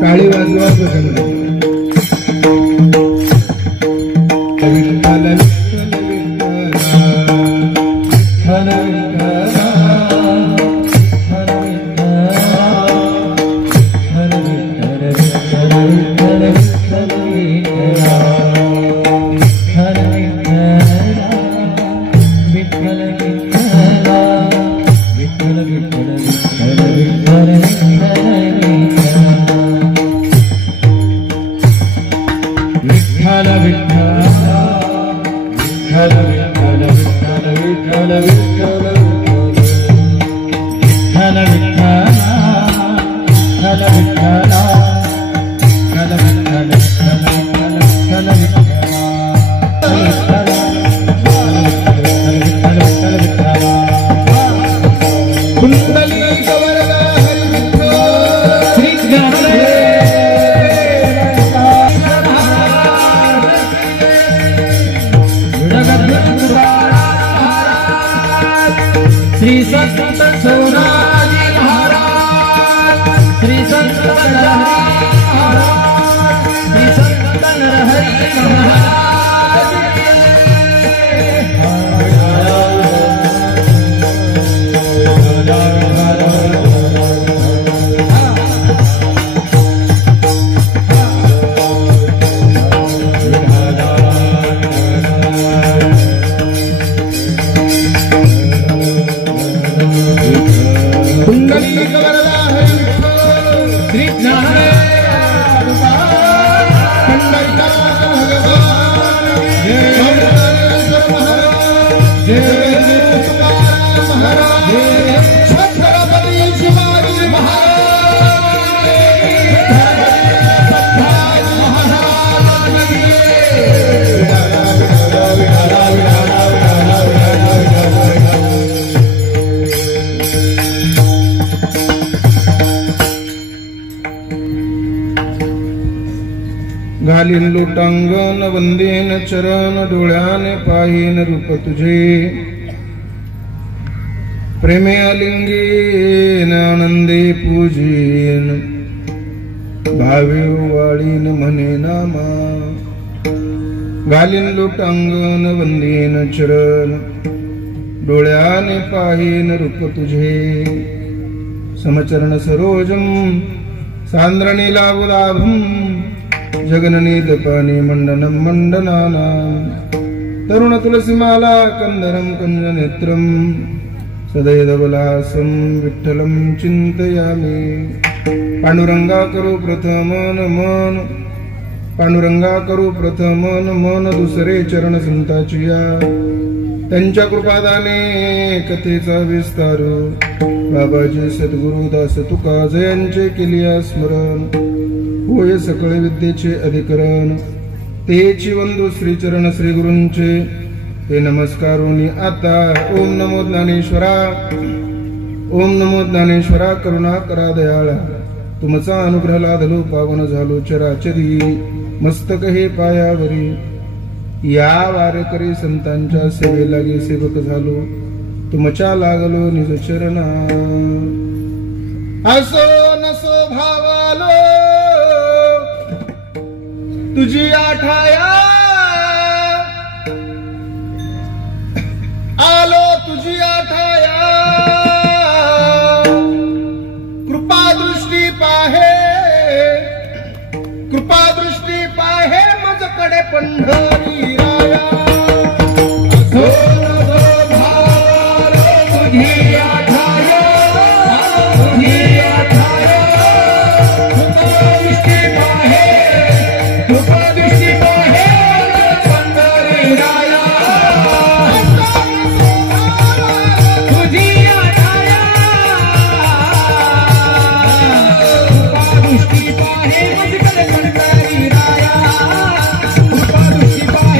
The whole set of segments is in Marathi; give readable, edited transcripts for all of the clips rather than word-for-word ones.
टाळी वाजवा श्री संत सोनाजी महाराज, श्री संत नरहरि महाराज, श्री संत नरहरि महाराज। घालीन लोटांगण वंदेन चरण, डोळ्याने पाहीन रूप तुझे, प्रेमे आलिंगेन आनंदे पूजेन, भावे वाळीन म्हणे नामा। घालीन लोटांगण वंदेन चरण, डोळ्याने पाहीन रूप तुझे, समचरण सरोजम सांद्रनीलावुदाभम, जगननीदपानी मंडनम मंडनाना, तरुण तुलसीमाला कंदरम कंजनेत्रम, सदैवलासम विठ्ठलम चिंतयामि। पांडुरंगा करू प्रथम मन, पांडुरंगा करू प्रथम मन, दुसरे चरण संताचिया, त्यांच्या कृपादाने कथेचा विस्तार, बाबाजी सद्गुरु दास तुका जयांचे केलिया स्मरण, होय सकळ विद्येचे अधिकरण, तेची वंदू श्रीचरण श्री गुरूंचे, ते नमस्कारोनी आता। ओम नमो ज्ञानेश्वरा, ओम नमो ज्ञानेश्वरा, करुणा करा दयाळा, तुमचा अनुग्रह लाधलो पावन झालो चराचरी, मस्तक हे पायावरी, या वारकरी संतांच्या सेवेलागे सेवक झालो, तुमच्या लागलो निज चरणा। असो नसो भावालो तुझी आठाया, आलो तुझी आठाया, कृपा दृष्टी पाहे, कृपा दृष्टी पाहे मजकडे पंढरी राया। दृष्टी पाहे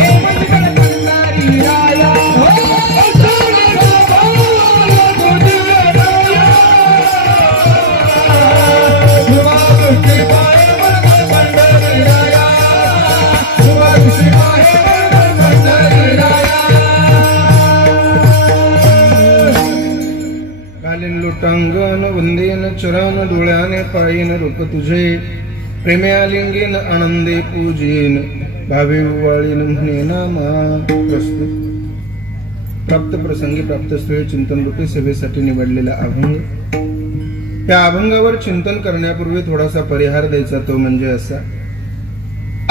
लोटांगण वंदेन चरण डोळ्याने पायीन रूप तुझे प्रेमे आलिंगेन आनंदे पूजेन भावे वाळीन म्हणे नामा. प्रस्तुत प्राप्त प्रसंगी प्राप्त स्थळी चिंतन रूपी सेवेसाठी निवडलेला अभंग. त्या अभंगावर चिंतन करण्यापूर्वी थोडासा परिहार द्यायचा, तो म्हणजे असा.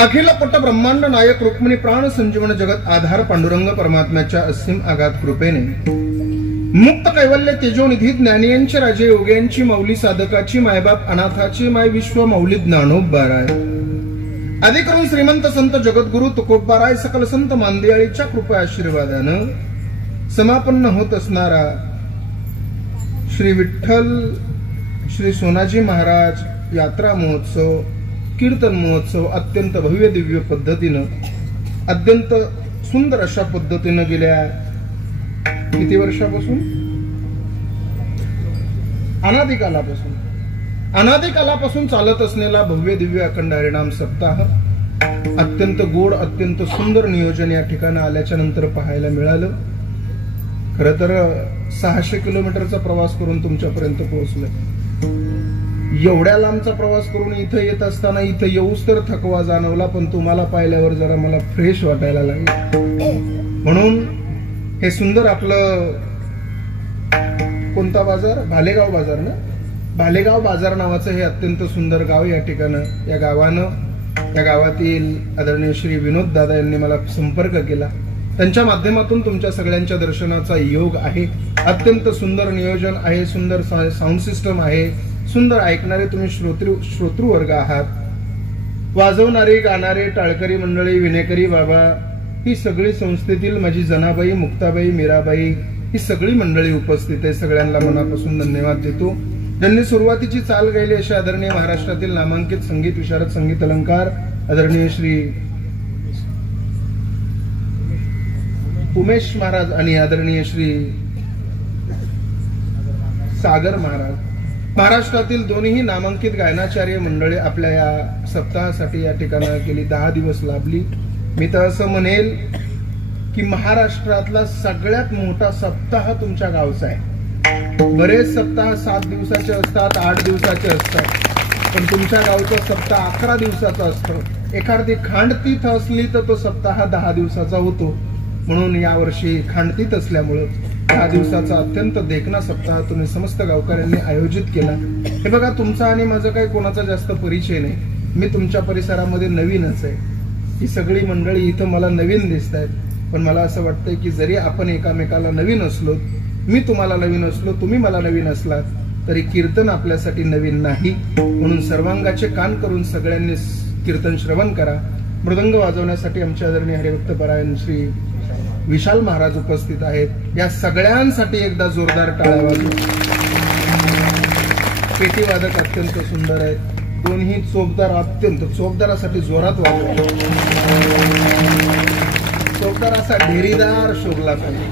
अखिल पट ब्रह्मांड नायक रुक्मिणी प्राण संजीवन जगत आधार पांडुरंग परमात्म्याच्या असीम आघात कृपेने मुक्त कैवल्य तेजोनिधी ज्ञानियांचे राजे योग्यांची माऊली साधकाची मायबाप अनाथाची माय विश्व माऊली ज्ञानोबाराय आदी करून श्रीमंत संत जगद्गुरु तुकोबाराय सकल संत मांदियाळीच्या कृपा आशीर्वादानं समापन्न होत असणारा श्री विठ्ठल श्री सोनाजी महाराज यात्रा महोत्सव कीर्तन महोत्सव अत्यंत भव्य दिव्य पद्धतीनं अत्यंत सुंदर अशा पद्धतीनं गेल्या किती वर्षापासून अनादिकालापासून चालत असलेला भव्य दिव्य अखंड हरिनाम सप्ताह अत्यंत गोड अत्यंत सुंदर नियोजन या ठिकाणी आल्याच्या नंतर पाहायला मिळालं. खर तर 600 किलोमीटरचा प्रवास करून तुमच्यापर्यंत पोहोचलोय. एवढ्या लांबचा प्रवास करून इथं येत असताना इथं येऊच तर थकवा जाणवला, पण तुम्हाला पाहिल्यावर जरा मला फ्रेश वाटायला लागले. म्हणून हे सुंदर आपलं कोणता बाजार, भालेगाव बाजार ना, भालेगाव बाजार नावाचं हे अत्यंत सुंदर गाव या ठिकाणं या गावातील आदरणीय श्री विनोद दादा यांनी मला संपर्क केला. त्यांच्या माध्यमातून तुमच्या सगळ्यांच्या दर्शनाचा योग आहे. अत्यंत सुंदर नियोजन आहे, सुंदर साऊंड सिस्टम आहे, सुंदर ऐकणारे तुम्ही श्रोतृवर्ग आहात. वाजवणारे गाणारे टाळकरी मंडळी विनेकरी बाबा ही सगळी संस्थेतील माझी जनाबाई मुक्ताबाई मीराबाई ही सगळी मंडळी उपस्थित आहे. सगळ्यांना मनापासून धन्यवाद देतो. ज्यांनी सुरुवातीची चाल गायली असे आदरणीय महाराष्ट्रातील नामांकित संगीत विशारद संगीत अलंकार आदरणीय श्री उमेश महाराज आणि आदरणीय श्री सागर महाराज, महाराष्ट्रातील दोन्ही नामांकित गायनाचार्य मंडळी आपल्या या सप्ताहासाठी या ठिकाणी गेली 10 दिवस लाभली. मी तर असं म्हणेल की महाराष्ट्रातला सगळ्यात मोठा सप्ताह तुमच्या गावचा आहे. बरेच सप्ताह 7 दिवसाचे असतात, 8 दिवसाचे असतात, पण तुमच्या गावचा सप्ताह 11 दिवसाचा असतो. एखादी खांडतीत असली तर तो सप्ताह 10 दिवसाचा होतो. म्हणून यावर्षी खांडतीत असल्यामुळे 10 दिवसाचा अत्यंत देखणा सप्ताह तुम्ही समस्त गावकऱ्यांनी आयोजित केला. हे बघा, तुमचा आणि माझा काही कोणाचा जास्त परिचय नाही. मी तुमच्या परिसरामध्ये नवीनच आहे. ही सगळी मंडळी इथं मला नवीन दिसत आहेत, पण मला असं वाटतंय की जरी आपण एकामेकाला नवीन असलो, मी तुम्हाला नवीन असलो, तुम्ही मला नवीन असलात, तरी कीर्तन आपल्यासाठी नवीन नाही. म्हणून सर्वांगाचे कान करून सगळ्यांनी कीर्तन श्रवण करा. मृदंग वाजवण्यासाठी आमचे आदरणीय हरिभक्त परायण श्री विशाल महाराज उपस्थित आहेत. या सगळ्यांसाठी एकदा जोरदार टाळ्या वाजवा. पेटी वादक अत्यंत सुंदर आहेत. दोन्ही चोपदार अत्यंत चोपदारासाठी जोरात वाजवा. चोपदार असा ढेरीदार शोभला पाहिजे.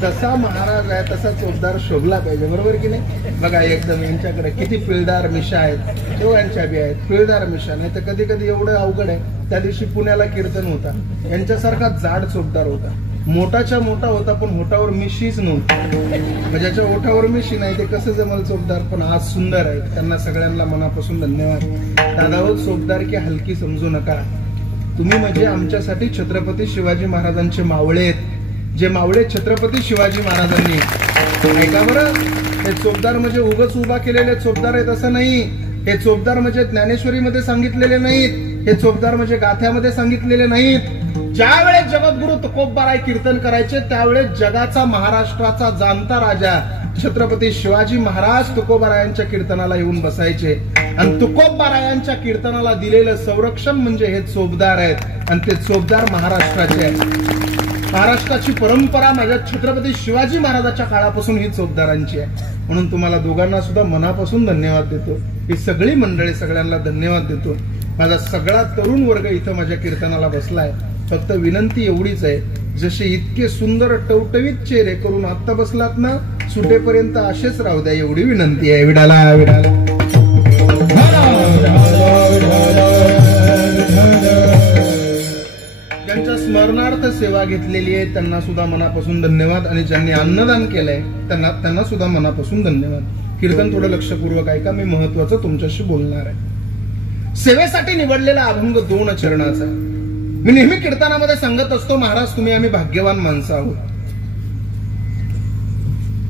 जसा महाराज आहे तसा चोपदार शोभला पाहिजे, बरोबर की नाही. बघा एकदम यांच्याकडे किती पिळदार मिशा आहेत, शेवयांच्या बी आहेत, पिळदार मिशा. नाही तर कधी कधी एवढं अवघड आहे. त्या दिवशी पुण्याला कीर्तन होता, यांच्यासारखा जाड चोपदार होता, मोठाच्या मोठा होता, पण होठावर मिशीच नव्हती. ज्याच्या ओठावर मिशी नाही ते कसं जमल चोपदार. पण आज सुंदर आहे. त्यांना सगळ्यांना मनापासून धन्यवाद. दादावर चोपदार की हलकी समजू नका. तुम्ही म्हणजे आमच्यासाठी छत्रपती शिवाजी महाराजांचे मावळे आहेत. जे मावळे छत्रपती शिवाजी महाराजांनी, ऐका बरं, हे चोपदार म्हणजे उगाच उभा केलेले चोपदार आहेत असं नाही. हे चोपदार म्हणजे ज्ञानेश्वरीमध्ये सांगितलेले नाहीत. हे चोपदार म्हणजे गाथ्यामध्ये सांगितलेले नाहीत. ज्यावेळेस जगद्गुरु तुकोबाराय कीर्तन करायचे त्यावेळेस जगाचा महाराष्ट्राचा जाणता राजा छत्रपती शिवाजी महाराज तुकोबारायांच्या कीर्तनाला येऊन बसायचे. आणि तुकोबारायांच्या कीर्तनाला दिलेलं संरक्षण म्हणजे हे चोपदार आहेत. आणि ते चोपदार महाराष्ट्राचे आहेत. महाराष्ट्राची परंपरा माझ्या छत्रपती शिवाजी महाराजांच्या काळापासून ही चोपदारांची आहे. म्हणून तुम्हाला दोघांना सुद्धा मनापासून धन्यवाद देतो. ही सगळी मंडळी सगळ्यांना धन्यवाद देतो. माझा सगळा तरुण वर्ग इथं माझ्या कीर्तनाला बसलाय. फक्त विनंती एवढीच आहे, जसे इतके सुंदर टवटवीत चेहरे करून आत्ता बसलात ना, सुटेपर्यंत असेच राहू द्या एवढी विनंती आहे. विडाला विडाला ज्यांच्या स्मरणार्थ सेवा घेतलेली आहे त्यांना सुद्धा मनापासून धन्यवाद, आणि ज्यांनी अन्नदान केलंय त्यांना सुद्धा मनापासून धन्यवाद. कीर्तन थोडं लक्षपूर्वक ऐका, मी महत्वाचं तुमच्याशी बोलणार आहे. सेवेसाठी निवडलेला अभंग 2 चरणाचा आहे. मी नेहमी कीर्तनामध्ये सांगत असतो, महाराज तुम्ही आम्ही भाग्यवान माणसं आहोत.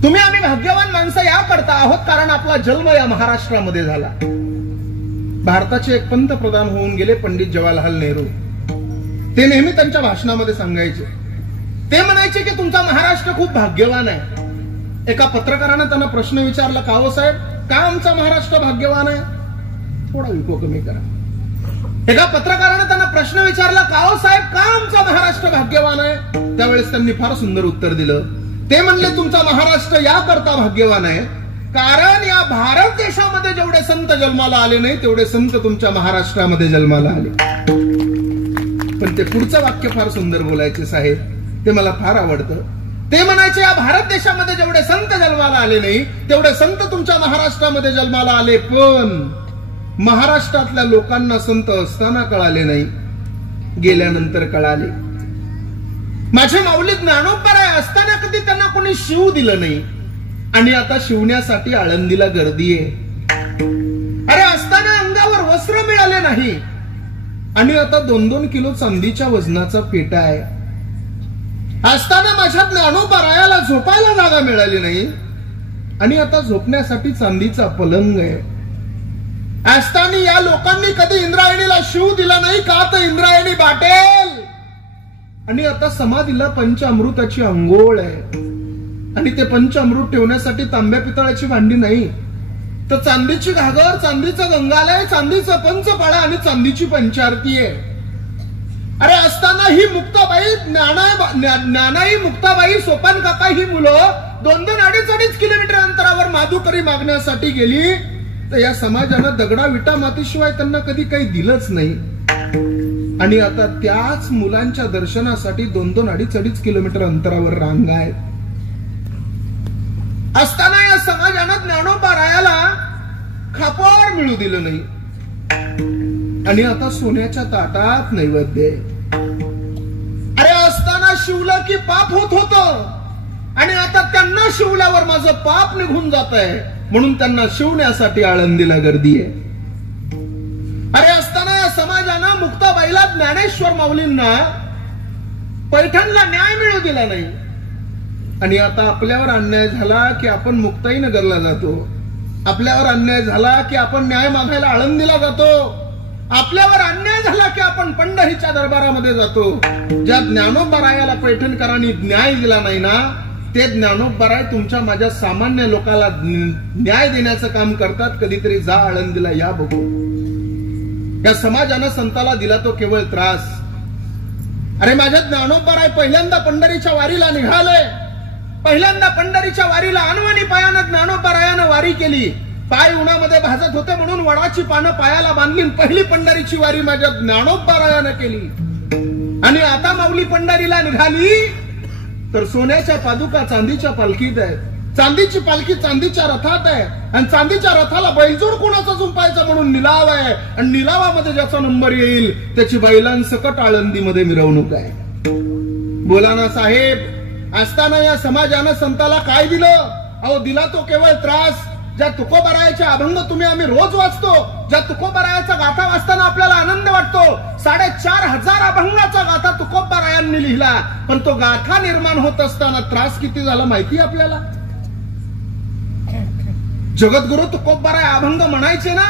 तुम्ही आम्ही भाग्यवान माणसं या करता आहोत कारण आपला जन्म या महाराष्ट्रामध्ये झाला. भारताचे एक पंतप्रधान होऊन गेले पंडित जवाहरलाल नेहरू. ते नेहमी त्यांच्या भाषणामध्ये सांगायचे, ते म्हणायचे की तुमचा महाराष्ट्र खूप भाग्यवान आहे. एका पत्रकाराने त्यांना प्रश्न विचारला, का हो साहेब, का आमचा महाराष्ट्र भाग्यवान आहे? थोडा विको कमी करा. एका पत्रकाराने त्यांना प्रश्न विचारला, का हो साहेब, का आमचा महाराष्ट्र भाग्यवान आहे? त्यावेळेस त्यांनी फार सुंदर उत्तर दिलं. ते म्हणले, तुमचा महाराष्ट्र या करता भाग्यवान आहे कारण या भारत देशामध्ये जेवढे संत जन्माला आले नाही तेवढे संत तुमच्या महाराष्ट्रामध्ये जन्माला आले. पण ते पुढचं वाक्य फार सुंदर बोलायचे साहेब, ते मला फार आवडतं. ते म्हणायचे, या भारत देशामध्ये जेवढे संत जन्माला आले नाही तेवढे संत तुमच्या महाराष्ट्रामध्ये जन्माला आले, पण महाराष्ट्रातल्या लोकांना संत असताना कळाले नाही, गेल्यानंतर कळाले. माझे माऊली ज्ञानोबराय असताना कधी त्यांना कोणी शिव दिलं नाही, आणि आता शिवण्यासाठी आळंदीला गर्दी आहे. अरे असताना अंगावर वस्त्र मिळाले नाही, आणि आता 2-2 किलो चांदीच्या वजनाचा पेटा आहे. असताना माझ्या ज्ञानोबरायाला झोपायला जागा मिळाली नाही, आणि आता झोपण्यासाठी चांदीचा पलंग आहे. असताना या लोकांनी कधी इंद्रायणीला शिव दिला नाही, का तर इंद्रायणी बाटेल, आणि आता समाधीला पंचामृताची अंघोळ आहे, आणि ते पंचामृत ठेवण्यासाठी तांब्या पितळाची भांडी नाही, तर चांदीची घागर, चांदीचं गंगालय, चांदीचं पंचपाळा आणि चांदीची पंचारती आहे. अरे असताना ही मुक्ताबाई, ज्ञानाई, मुक्ताबाई, सोपान काका ही मुलं 2-2, 2.5 किलोमीटर अंतरावर माधुकरी मागण्यासाठी गेली, तर या समाजानं दगडा विटा मातीशिवाय त्यांना कधी काही दिलंच नाही, आणि आता त्याच मुलांच्या दर्शनासाठी 2-2, 2.5 किलोमीटर अंतरावर रांगा आहेत. असताना या समाजानं ज्ञानोबरायाला खापर मिळू दिलं नाही, आणि आता सोन्याच्या ताटात नैवेद्य. अरे असताना शिवलं की पाप होत होतं, आणि आता त्यांना शिवल्यावर माझं पाप निघून जात आहे, म्हणून त्यांना शिवण्यासाठी आळंदीला गर्दी आहे. अरे असताना या समाजानं मुक्ताबाईला, ज्ञानेश्वर माऊलींना पैठणला न्याय मिळू दिला नाही, आणि आता आपल्यावर अन्याय झाला की आपण मुक्ताई नगरला जातो, आपल्यावर अन्याय झाला की आपण न्याय मागायला आळंदीला जातो, आपल्यावर अन्याय झाला की आपण पंढरीच्या दरबारामध्ये जातो. ज्या ज्ञानोबरायाला पैठणकरांनी न्याय दिला नाही ना, ते ज्ञानोबराय तुमच्या माझ्या सामान्य लोकांना न्याय देण्याचं काम करतात. कधीतरी जा आळंदीला, या बघू. या समाजानं संताला दिला तो केवळ त्रास. अरे माझ्या ज्ञानोबराय पहिल्यांदा पंढरीच्या वारीला निघाले, पहिल्यांदा पंढरीच्या वारीला अनवाणी पायानं ज्ञानोबरायानं वारी केली. पाय उन्हामध्ये भाजत होते म्हणून वडाची पानं पायाला बांधली, पहिली पंढरीची वारी माझ्या ज्ञानोबरायानं केली. आणि आता माऊली पंढरीला निघाली तर सोन्याच्या पादुका चांदीच्या पालखीत आहेत, चांदीची पालखी चांदीच्या रथात आहे, आणि चांदीच्या रथाला बैलजोड कोणाचा झुंपायचा म्हणून निलाव आहे, आणि निलावामध्ये ज्याचा नंबर येईल त्याची बैलांसकट आळंदीमध्ये मिरवणूक आहे. बोला ना साहेब. असताना या समाजानं संताला काय दिलं? अहो दिला तो केवळ त्रास. ज्या तुकोबरायाचे अभंग तुम्ही आम्ही रोज वाचतो, ज्या तुकोबरायाचा गाथा वाचताना आपल्याला आनंद वाटतो, 4,500 अभंगाचा गाथा तुकोबरायांनी लिहिला, पण तो गाथा निर्माण होत असताना त्रास किती झाला माहिती आपल्याला? जगद्गुरु तुकोबराय अभंग म्हणायचे ना,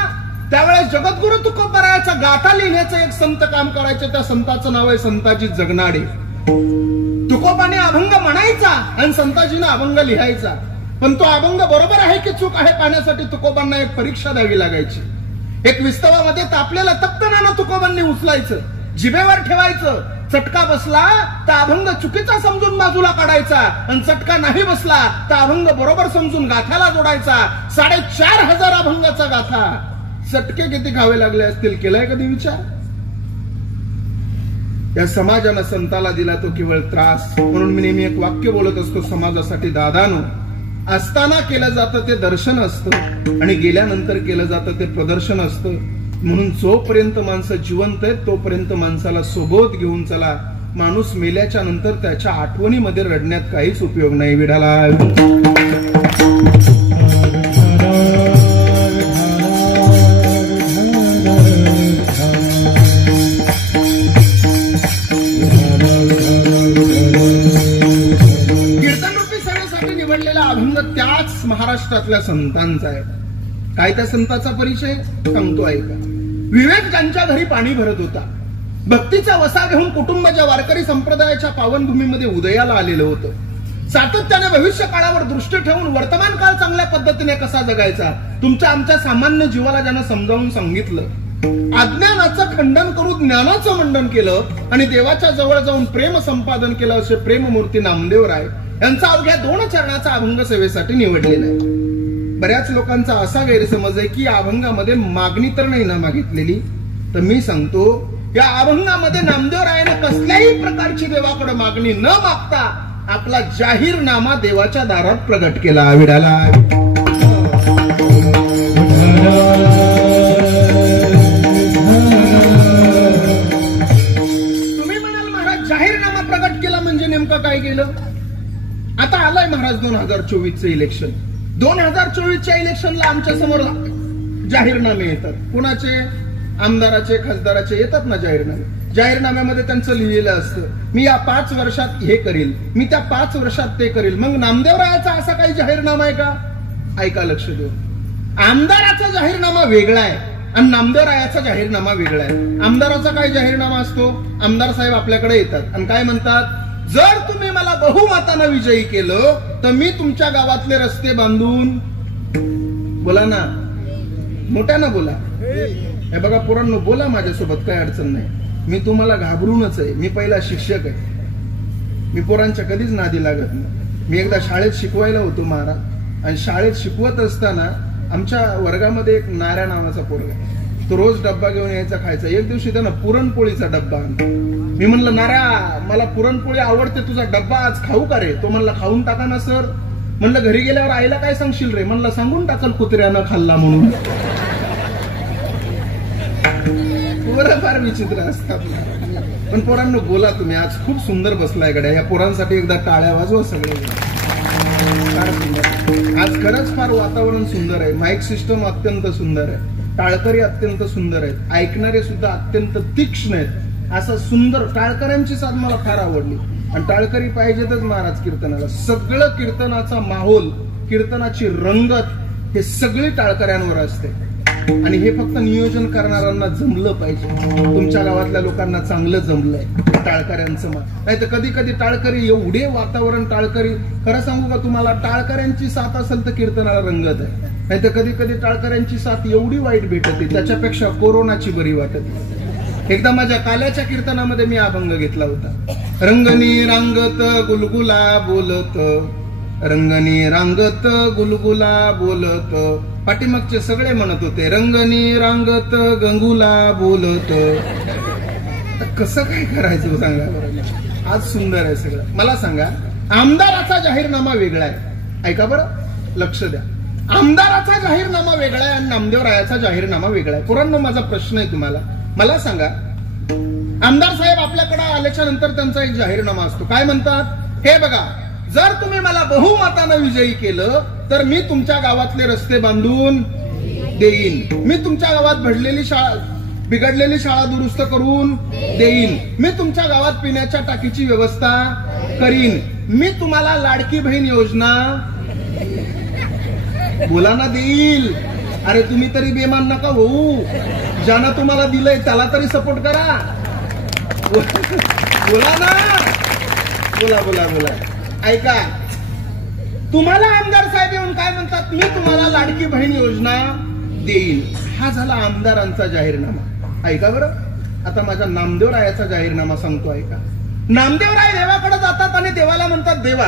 त्यावेळेस जगद्गुरु तुकोबरायाचा गाथा लिहिण्याचं एक संत काम करायचे. त्या संताचं नाव आहे संताजी जगनाडे. तुकोबाने अभंग म्हणायचा आणि संताजीनं अभंग लिहायचा, पण तो अभंग बरोबर आहे की चूक आहे पाहण्यासाठी तुकोबांना एक परीक्षा द्यावी लागायची. एक विस्तवामध्ये तापलेलं तप्तनानं तुकोबांनी उचलायचं, जिभेवर ठेवायचं. चटका बसला तर अभंग चुकीचा समजून बाजूला काढायचा, आणि चटका नाही बसला तर अभंग बरोबर समजून गाथ्याला जोडायचा. 4,500 अभंगाचा गाथा. चटके किती खावे लागले असतील, केलाय कधी विचार? या समाजानं संताला दिला तो केवळ त्रास. म्हणून मी नेहमी एक वाक्य बोलत असतो समाजासाठी, दादानो, असताना केलं जातं ते दर्शन असतं, आणि गेल्यानंतर केलं जातं ते प्रदर्शन असतं. म्हणून जोपर्यंत माणसं जिवंत आहेत तोपर्यंत माणसाला सोबत घेऊन चला. माणूस मेल्याच्या नंतर त्याच्या आठवणीमध्ये रडण्यात काहीच उपयोग नाही. विठाला कीर्तनरूपी सेवेसाठी निवडलेला अभंग त्याच महाराष्ट्रातल्या संतांचा आहे. काय त्या संतांचा परिचय सांगतो ऐका. विवेक ज्यांच्या घरी पाणी भरत होता, भक्तीचा वसा घेऊन कुटुंबाच्या वारकरी संप्रदायाच्या पावनभूमीमध्ये उदयाला आलेलं होतं. सातत्याने भविष्य काळावर दृष्टी ठेवून वर्तमान काळ चांगल्या पद्धतीने कसा जगायचा तुमच्या आमच्या सामान्य जीवाला ज्यानं समजावून सांगितलं. अज्ञानाचं खंडन करून ज्ञानाचं मंडन केलं आणि देवाच्या जवळ जाऊन प्रेम संपादन केलं असे प्रेममूर्ती नामदेवराय यांचा अवघ्या 2 चरणाचा अभंग सेवेसाठी निवडलेला आहे. बऱ्याच लोकांचा असा गैरसमज आहे की या अभंगामध्ये मागणी तर नाही ना मागितलेली. तर मी सांगतो, या अभंगामध्ये नामदेवरायाने कसल्याही प्रकारची देवाकडे मागणी न मागता आपला जाहीरनामा देवाच्या दारात प्रगट केला. विडाला तुम्ही म्हणाल महाराज जाहीरनामा प्रगट केला म्हणजे नेमकं काय केलं? आता आलाय महाराज 2024चं इलेक्शन. 2024च्या इलेक्शनला आमच्या समोर जाहीरनामे येतात. कुणाचे? आमदाराचे, खासदाराचे येतात ना जाहीरनामे. जाहीरनाम्यामध्ये त्यांचं लिहिलेलं असतं, मी या 5 वर्षात हे करील, मी त्या 5 वर्षात ते करील. मग नामदेवरायाचा असा काही जाहीरनामा आहे का? ऐका, लक्ष देऊ. आमदाराचा जाहीरनामा वेगळा आहे आणि नामदेवरायाचा जाहीरनामा वेगळा आहे. आमदाराचा काय जाहीरनामा असतो? आमदार साहेब आपल्याकडे येतात आणि काय म्हणतात, जर तुम्ही मला बहुमतानं विजयी केलं तर मी तुमच्या गावातले रस्ते बांधून, बोला ना, मोठ्यानं बोला. हे बघा पोरांनो, बोला माझ्यासोबत, काय अडचण नाही. मी तुम्हाला घाबरूनच आहे. मी पहिला शिक्षक आहे. मी पोरांच्या कधीच नादी लागत नाही. मी एकदा शाळेत शिकवायला होतो महाराज, आणि शाळेत शिकवत असताना आमच्या वर्गामध्ये एक नाऱ्या नावाचा पोरगा, तो रोज डब्बा घेऊन यायचा, खायचा. एक दिवशी त्यानं पुरणपोळीचा डब्बा आणला. मी म्हणलं, नाऱ्या, मला पुरणपोळी आवडते, तुझा डब्बा आज खाऊ का रे? तो म्हणला, खाऊन टाका ना सर. म्हणलं, घरी गेल्यावर आईला काय सांगशील रे? म्हणलं, सांगून टाकल कुत्र्यानं खाल्ला म्हणून. पोरं फार विचित्र असतात. पण पोरांनो, बोला तुम्ही. आज खूप सुंदर बसलाय गड्या. या पोरांसाठी एकदा टाळ्या वाजवा सगळे. फार सुंदर. आज खरंच फार वातावरण सुंदर आहे. माईक सिस्टम अत्यंत सुंदर आहे. टाळकरी अत्यंत सुंदर आहेत. ऐकणारे सुद्धा अत्यंत तीक्ष्ण आहेत. असं सुंदर टाळकऱ्यांची साथ मला फार आवडली. आणि टाळकरी पाहिजेतच महाराज कीर्तनाला. सगळं कीर्तनाचा माहोल, कीर्तनाची रंगत हे सगळी टाळकऱ्यांवर असते. आणि हे फक्त नियोजन करणाऱ्यांना जमलं पाहिजे. तुमच्या गावातल्या लोकांना चांगलं जमलंय टाळकऱ्यांचं मत. नाही तर कधी कधी टाळकरी एवढे वातावरण, टाळकरी खरं सांगू का तुम्हाला, टाळकऱ्यांची साथ असेल तर कीर्तनाला रंगत आहे. नाही तर कधी कधी टाळकऱ्यांची साथ एवढी वाईट भेटते, त्याच्यापेक्षा कोरोनाची बरी वाटते. एकदा माझ्या काल्याच्या कीर्तनामध्ये मी अभंग घेतला होता. रंगनी रांगत गुलगुला बोलत, रंगनी रांगत गुलगुला बोलत. पाठीमागचे सगळे म्हणत होते, रंगनी रांगत गंगुला बोलत. कसं काय करायचं सांगा बरं. आज सुंदर आहे सगळं. मला सांगा, आमदाराचा जाहीरनामा वेगळा आहे. ऐका बरं, लक्ष द्या. आमदाराचा जाहीरनामा वेगळा आहे आणि नामदेवरायाचा जाहीरनामा वेगळा आहे. पोरांनो, माझा प्रश्न आहे तुम्हाला. मला सांगा, आमदार साहेब आपल्याकडे आल्याच्या नंतर त्यांचा एक जाहीरनामा असतो. काय म्हणतात? हे बघा, जर तुम्ही मला बहुमतानं विजयी केलं तर मी तुमच्या गावातले रस्ते बांधून देईन, मी तुमच्या गावात बिघडलेली शाळा दुरुस्त करून देईन, मी तुमच्या गावात पिण्याच्या टाकीची व्यवस्था करीन, मी तुम्हाला लाडकी बहीण योजना, बोला ना, देईल. अरे तुम्ही तरी बेमान नका होऊ. ज्यानं तुम्हाला दिलंय त्याला तरी सपोर्ट करा. बोला ना, बोला बोला बोला. ऐका, तुम्हाला आमदार साहेब येऊन काय म्हणतात? मी तुम्हाला लाडकी बहीण योजना देईल. हा झाला आमदारांचा जाहीरनामा. ऐका बरं, आता माझ्या नामदेवरायाचा जाहीरनामा सांगतो. ऐका, नामदेवराय देवाकडे जातात आणि देवाला म्हणतात, देवा,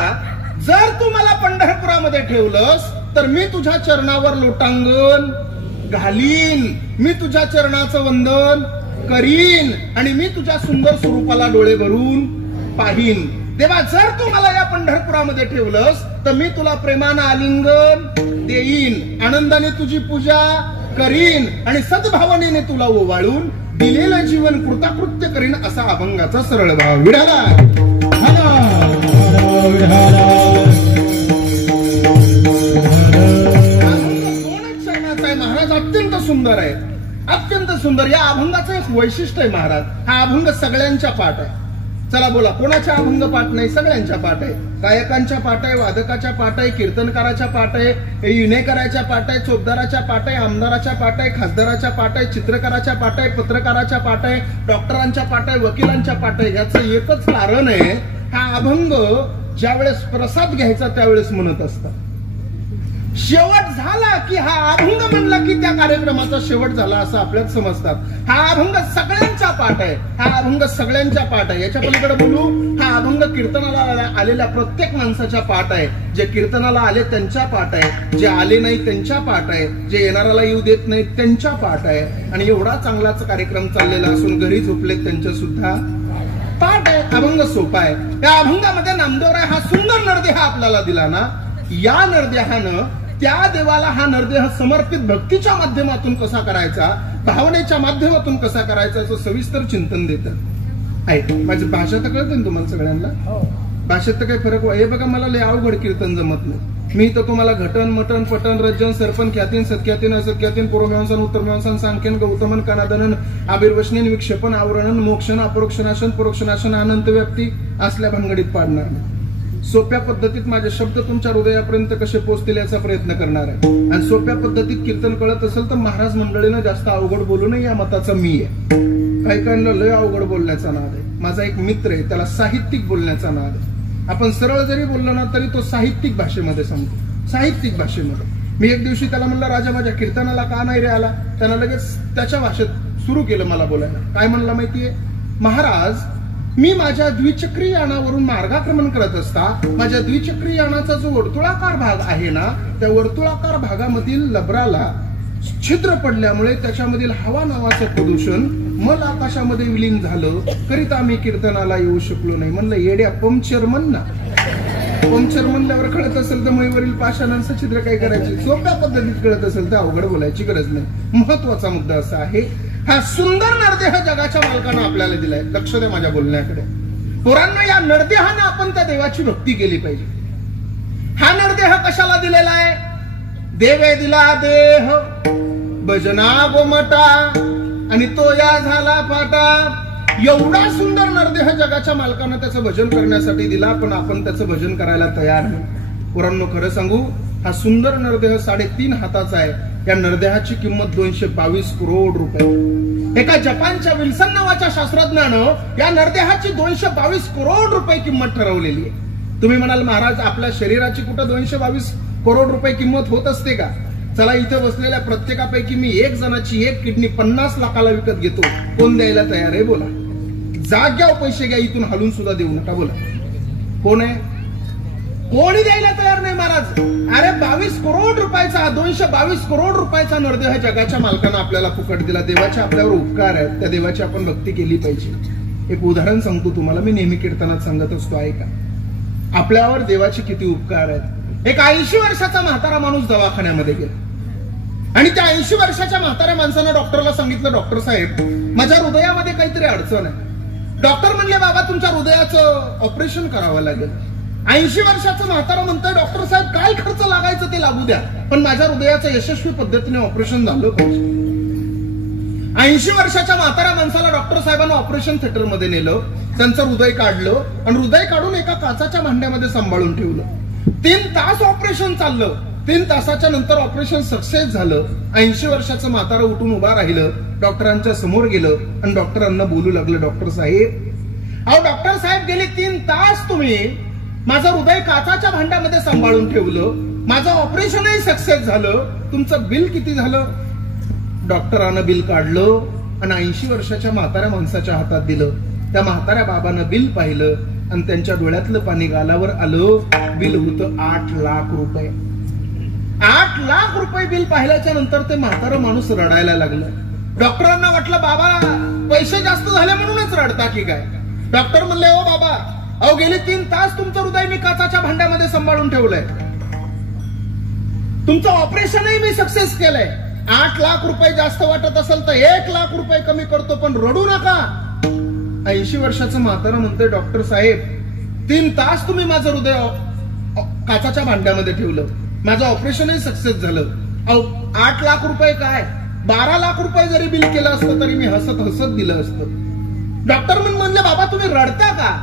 जर तू मला पंढरपुरामध्ये ठेवलंस तर मी तुझ्या चरणावर लोटांगण घालीन, मी तुझ्या चरणाचं वंदन करीन आणि मी तुझ्या सुंदर स्वरूपाला डोळे भरून पाहीन. देवा, जर तू मला या पंढरपुरामध्ये ठेवलंस तर मी तुला प्रेमानं आलिंगन देईन, आनंदाने तुझी पूजा करीन आणि सद्भावनेने तुला ओवाळून दिलेलं जीवन कृताकृत्य करीन असा अभंगाचा सरळ भाव. विढाला दोनच चरणाचा आहे महाराज, अत्यंत सुंदर आहे, अत्यंत सुंदर. या अभंगाचं एक वैशिष्ट्य आहे महाराज, हा अभंग सगळ्यांच्या पाठ आहे. चला बोला, कोणाच्या अभंग पाठ नाही? सगळ्यांच्या पाठ आहे. गायकांच्या पाठ आहे, वादकाच्या पाठ आहे, कीर्तनकाराच्या पाठ आहे, विणेकराच्या पाठ आहे, चोपदाराच्या पाठ आहे, आमदाराच्या पाठ आहे, खासदाराच्या पाठ आहे, चित्रकाराच्या पाठ आहे, पत्रकाराच्या पाठ आहे, डॉक्टरांच्या पाठ आहे, वकिलांच्या पाठ आहे. याचं एकच कारण आहे, हा अभंग ज्यावेळेस प्रसाद घ्यायचा त्यावेळेस म्हणत असतात. शेवट झाला की हा अभंग म्हणला की त्या कार्यक्रमाचा शेवट झाला असं आपल्यात समजतात. हा अभंग सगळ्यांचा पाठ आहे, हा अभंग सगळ्यांच्या पाठ आहे. याच्या पलीकडे बोलू, हा अभंग कीर्तनाला आलेल्या प्रत्येक माणसाच्या पाठ आहे. जे कीर्तनाला आले त्यांच्या पाठ आहे, जे आले नाही त्यांच्या पाठ आहे, जे येणाऱ्याला येऊ देत नाही त्यांच्या पाठ आहे. आणि एवढा चांगलाच कार्यक्रम चाललेला असून घरी झोपलेत त्यांच्या सुद्धा पाठ आहे. अभंग सोपा आहे. या अभंगामध्ये नामदेवराय हा सुंदर नरदेह आपल्याला दिला ना, या नरदेहानं त्या देवाला हा नरदेह समर्पित भक्तीच्या माध्यमातून कसा करायचा, भावनेच्या माध्यमातून कसा करायचा असं सविस्तर चिंतन देतं. ऐक, माझी भाषा तर कळते ना तुम्हाला सगळ्यांना? भाषेत तर काही फरक हे बघा, मला लय अवघड कीर्तन जमत नाही. मी तर तुम्हाला घटन मटन पटन रज्जन सरपन ख्यातीन सत्ख्यातीन असत्ख्यातीन पूर्वमीमांसन उत्तरमीमांसन सांख्यन गौतमन कानादनन आविर्वचनेन विक्षेपन आवरणन मोक्षण अपरोक्षनाशन परोक्षनाशन अनंत व्याप्ती असल्या भानगडीत पाडणार नाही. सोप्या पद्धतीत माझे शब्द तुमच्या हृदयापर्यंत कसे पोहोचतील याचा प्रयत्न करणार आहे. आणि सोप्या पद्धतीत कीर्तन कळत असेल तर महाराज मंडळीनं जास्त अवघड बोलू नये या मताचा मी आहे. काही काहींना लय अवघड बोलण्याचा नाद आहे. माझा एक मित्र आहे, त्याला साहित्यिक बोलण्याचा नाद आहे. आपण सरळ जरी बोललो ना तरी तो साहित्यिक भाषेमध्ये सांगतो, साहित्यिक भाषेमध्ये. मी एक दिवशी त्याला म्हणलं, राजा माझ्या कीर्तनाला का नाही रे आला? त्यानं लगेच त्याच्या भाषेत सुरू केलं मला बोलायला. काय म्हणला माहितीये? महाराज, मी माझ्या द्विचक्री यानावरून मार्गाक्रमण करत असता माझ्या द्विचक्री यानाचा जो वर्तुळाकार भाग आहे ना, त्या वर्तुळाकार भागामधील लबराला छिद्र पडल्यामुळे त्याच्यामधील हवा नावाचं प्रदूषण मल आकाशामध्ये विलीन झालं, करिता मी कीर्तनाला येऊ शकलो नाही. म्हणलं, येड्या पंक्चर म्हण ना. पंक्चर म्हणल्यावर कळत असेल तर मईवरील पाषाणांचं छिद्र काय करायचे? सोप्या पद्धतीत कळत असेल तर अवघड बोलायची गरज नाही. महत्वाचा मुद्दा असा आहे, हा सुंदर नरदेह जगाच्या मालकानं आपल्याला दिलाय. लक्ष द्या माझ्या बोलण्याकडे. पोरांनो, या नरदेहानं आपण त्या देवाची भक्ती केली पाहिजे. हा नरदेह कशाला दिलेला आहे? देवे दिला देह भजना गोमटा आणि तो या झाला फाटा. एवढा सुंदर नरदेह जगाच्या मालकानं त्याचं भजन करण्यासाठी दिला, पण आपण त्याचं भजन करायला तयार नाही. पोरांनो, खरं सांगू, हा सुंदर नरदेह 3.5 हाताचा आहे. या नरदेहाची किंमत 222 करोड रुपये. एका जपानच्या विल्सन नावाच्या शास्त्रज्ञानं या नरदेहाची 222 करोड रुपये किंमत ठरवलेली आहे. तुम्ही म्हणाल, महाराज आपल्या शरीराची कुठं 222 करोड रुपये किंमत होत असते का? चला, इथे बसलेल्या प्रत्येकापैकी मी एक जणाची एक किडनी 50 लाखाला विकत घेतो. कोण द्यायला तयार आहे? बोला. जाग्यावर पैसे घ्या, इथून हलून सुद्धा देऊ नका. बोला, कोण आहे? कोणी द्यायला तयार नाही महाराज. अरे 22 करोड रुपयाचा, 222 करोड रुपयाचा नरदेह जगाच्या मालकानं आपल्याला फुकट दिला. देवाचे आपल्यावर उपकार आहेत, त्या देवाची आपण भक्ती केली पाहिजे. एक उदाहरण सांगतो तुम्हाला, मी नेहमी कीर्तनात सांगत असतो, ऐका. आपल्यावर देवाचे किती उपकार आहेत. एक 80 वर्षाचा म्हातारा माणूस दवाखान्यामध्ये गेला आणि त्या 80 वर्षाच्या म्हाताऱ्या माणसानं डॉक्टरला सांगितलं, डॉक्टर साहेब, माझ्या हृदयामध्ये काहीतरी अडचण आहे. डॉक्टर म्हणले, बाबा तुमच्या हृदयाचं ऑपरेशन करावं लागेल. 80 वर्षाचं म्हातारा म्हणतंय, डॉक्टर साहेब काय खर्च लागायचं ते लागू द्या, पण माझ्या हृदयाचं यशस्वी पद्धतीने ऑपरेशन झालं पाहिजे. 80 वर्षाच्या म्हाताऱ्या माणसाला डॉक्टर साहेबांना ऑपरेशन थिएटर मध्ये नेलं, त्यांचं हृदय काढलं आणि हृदय काढून एका काचाच्या भांड्यामध्ये सांभाळून ठेवलं. 3 तास ऑपरेशन चाललं. 3 तासाच्या नंतर ऑपरेशन सक्सेस झालं. 80 वर्षाचं म्हातारं उठून उभा राहिलं, डॉक्टरांच्या समोर गेलं आणि डॉक्टरांना बोलू लागलं, डॉक्टर साहेब, अहो डॉक्टर साहेब, गेले 3 तास तुम्ही माझं हृदय काचाच्या भांड्यामध्ये सांभाळून ठेवलं, माझं ऑपरेशनही सक्सेस झालं, तुमचं बिल किती झालं? डॉक्टरानं बिल काढलं आणि 80 वर्षाच्या म्हाताऱ्या माणसाच्या हातात दिलं. त्या म्हाताऱ्या बाबानं बिल पाहिलं आणि त्यांच्या डोळ्यातलं पाणी गालावर आलं. बिल होतं 8 लाख रुपये. 8 लाख रुपये बिल पाहिल्याच्या नंतर ते म्हातारं माणूस रडायला लागलं. डॉक्टरांना वाटलं, बाबा पैसे जास्त झाले म्हणूनच रडता की काय? डॉक्टर म्हणले, ओ बाबा, अहो गेले 3 तास तुमचं हृदय मी काचाच्या भांड्यामध्ये सांभाळून ठेवलंय, तुमचं ऑपरेशनही मी सक्सेस केलंय, 8 लाख रुपये जास्त वाटत असेल तर 1 लाख रुपये कमी करतो, पण रडू नका. 80 वर्षाचं म्हातारं म्हणतोय, डॉक्टर साहेब 3 तास तुम्ही माझं हृदय काचाच्या भांड्यामध्ये ठेवलं, माझं ऑपरेशनही सक्सेस झालं. 8 लाख रुपये काय, 12 लाख रुपये जरी बिल केलं असतं तरी मी हसत हसत दिलं असतं. डॉक्टर म्हणले, बाबा तुम्ही रडता का?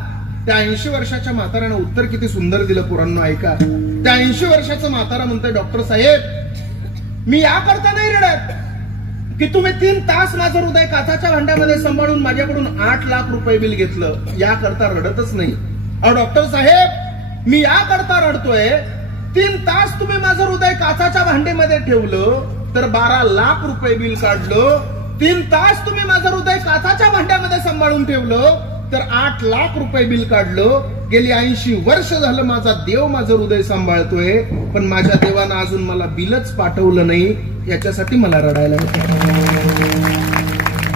त्या 80 वर्षाच्या म्हाताऱ्यानं उत्तर किती सुंदर दिलं, पोरांनो ऐका. त्या 80 वर्षाचं म्हातारा म्हणतोय, डॉक्टर साहेब मी याकरता नाही रडत की तुम्ही 3 तास माझं हृदय काचाच्या भांड्यामध्ये सांभाळून माझ्याकडून 8 लाख रुपये बिल घेतलं, याकरता रडतच नाही. डॉक्टर साहेब मी याकरता रडतोय, 3 तास तुम्ही माझं हृदय काचाच्या भांड्यामध्ये ठेवलं तर 12 लाख रुपये बिल काढलं. 3 तास तुम्ही माझं हृदय काचाच्या भांड्यामध्ये सांभाळून ठेवलं तर 8 लाख रुपये बिल काढलं. गेली 80 वर्ष झालं माझा देव माझं हृदय सांभाळतोय, पण माझ्या देवानं अजून मला बिलच पाठवलं नाही, याच्यासाठी मला रडायला होतं.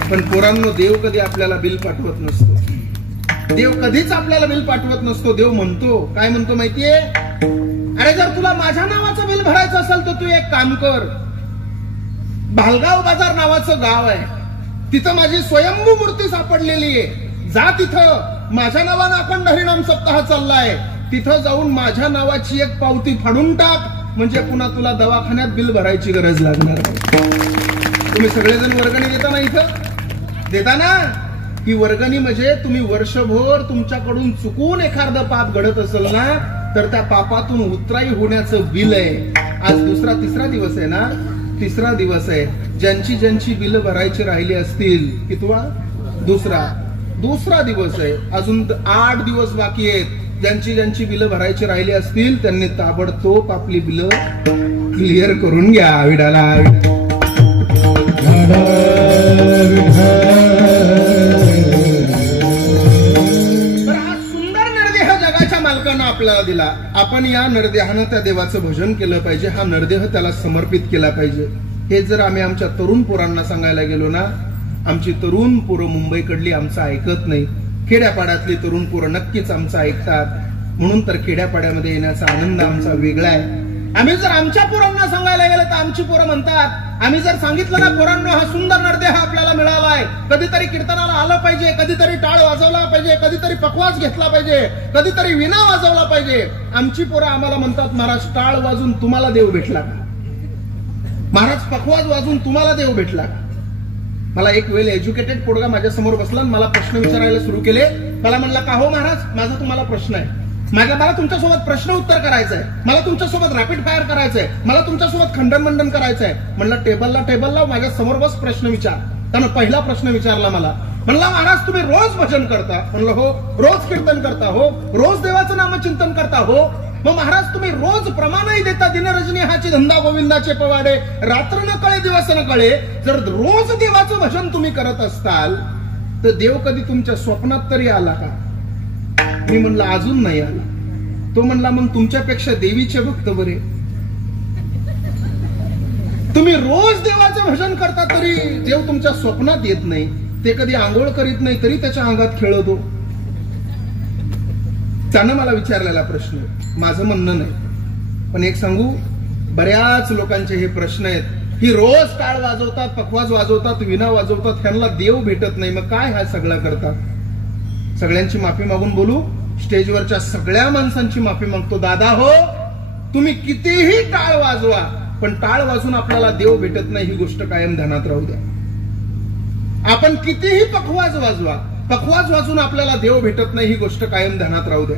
पण पोरांनो, देव कधी आपल्याला बिल पाठवत नसतो. देव कधीच आपल्याला बिल पाठवत नसतो. देव म्हणतो, काय म्हणतो माहितीये? अरे जर तुला माझ्या नावाचं बिल भरायचं असेल तर तू एक काम कर, भालगाव बाजार नावाचं गाव आहे, तिथं माझी स्वयंभू मूर्ती सापडलेली आहे, जा तिथं. माझ्या नावानं अखंड हरिनाम सप्ताह चाललाय, तिथं जाऊन माझ्या नावाची एक पावती फाडून टाक, म्हणजे पुन्हा तुला दवाखान्यात बिल भरायची गरज लागणार. तुम्ही सगळेजण वर्गणी देता ना, इथं देता ना? ही वर्गणी म्हणजे तुम्ही वर्षभर तुमच्याकडून चुकून एखादं पाप घडत असेल ना, तर त्या पापातून उतराई होण्याचं बिल आहे. आज दुसरा तिसरा दिवस आहे ना, तिसरा दिवस आहे. ज्यांची ज्यांची बिल भरायची राहिली असतील, कितवा? दुसरा दिवस आहे. अजून 8 दिवस बाकी आहेत. ज्यांची ज्यांची बिलं भरायची राहिली असतील त्यांनी ताबडतोब आपली बिलं क्लिअर करून घ्या. विडाला हा सुंदर नरदेह जगाच्या मालकानं आपल्याला दिला. आपण या नरदेहानं त्या देवाचं भजन केलं पाहिजे, हा नरदेह त्याला समर्पित केला पाहिजे. हे जर आम्ही आमच्या तरुण पोरांना सांगायला गेलो ना, आमची तरुण पोरं मुंबईकडली आमचं ऐकत नाही. खेड्यापाड्यातली तरुण पोरं नक्कीच आमचं ऐकतात. म्हणून तर खेड्यापाड्यामध्ये येण्याचा आनंद आमचा वेगळा आहे. आम्ही जर आमच्या पोरांना सांगायला गेलं तर आमची पोरं म्हणतात, आम्ही जर सांगितलं ना पोरांनो हा सुंदर नरदेह आपल्याला मिळालाय, कधीतरी कीर्तनाला आलं पाहिजे, कधीतरी टाळ वाजवला पाहिजे, कधीतरी पखवाज घेतला पाहिजे, कधीतरी विणा वाजवला पाहिजे, आमची पोरं आम्हाला म्हणतात, महाराज टाळ वाजून तुम्हाला देव भेटला का? महाराज पखवाज वाजून तुम्हाला देव भेटला का? मला एक वेल एज्युकेटेड पोरगा माझ्या समोर बसला, मला प्रश्न विचारायला सुरू केले. मला म्हणला, का हो महाराज, माझा तुम्हाला प्रश्न आहे, मला तुमच्यासोबत प्रश्न उत्तर करायचं आहे, मला तुमच्यासोबत रॅपिड फायर करायचंय, मला तुमच्यासोबत खंडन मंडन करायचंय. म्हणलं टेबलला माझ्या समोर बस, प्रश्न विचार. त्यानं पहिला प्रश्न विचारला मला, म्हणला महाराज तुम्ही रोज भजन करता? म्हणलं हो. रोज कीर्तन करता? हो. रोज देवाचं नामचिंतन करता? हो. मग महाराज तुम्ही रोज प्रमाणही देता, दिनरजनी हाची धंदा गोविंदाचे पवाडे, रात्र न कळे दिवस न कळे. जर रोज देवाचं भजन तुम्ही करत असताल तर देव कधी तुमच्या स्वप्नात तरी आला का? मी म्हणलं अजून नाही आला. तो म्हणला मग तुमच्यापेक्षा देवीचे भक्त बरे. तुम्ही रोज देवाचं भजन करता तरी देव तुमच्या स्वप्नात येत नाही, ते कधी आंघोळ करीत नाही तरी त्याच्या अंगात खेळतो. त्यानं मला विचारलेला प्रश्न, माझं म्हणणं नाही, पण एक सांगू, बऱ्याच लोकांचे हे प्रश्न आहेत. ही रोज टाळ वाजवतात, पखवाज वाजवतात, विणा वाजवतात, त्यांना देव भेटत नाही, मग काय हा सगळा करतात? सगळ्यांची माफी मागून बोलू, स्टेजवरच्या सगळ्या माणसांची माफी मागतो. दादा हो, तुम्ही कितीही टाळ वाजवा, पण टाळ वाजून आपल्याला देव भेटत नाही, ही गोष्ट कायम ध्यानात राहू द्या. आपण कितीही पखवाज वाजवा, पखवाज वाजून आपल्याला देव भेटत नाही, ही गोष्ट कायम ध्यानात राहू द्या.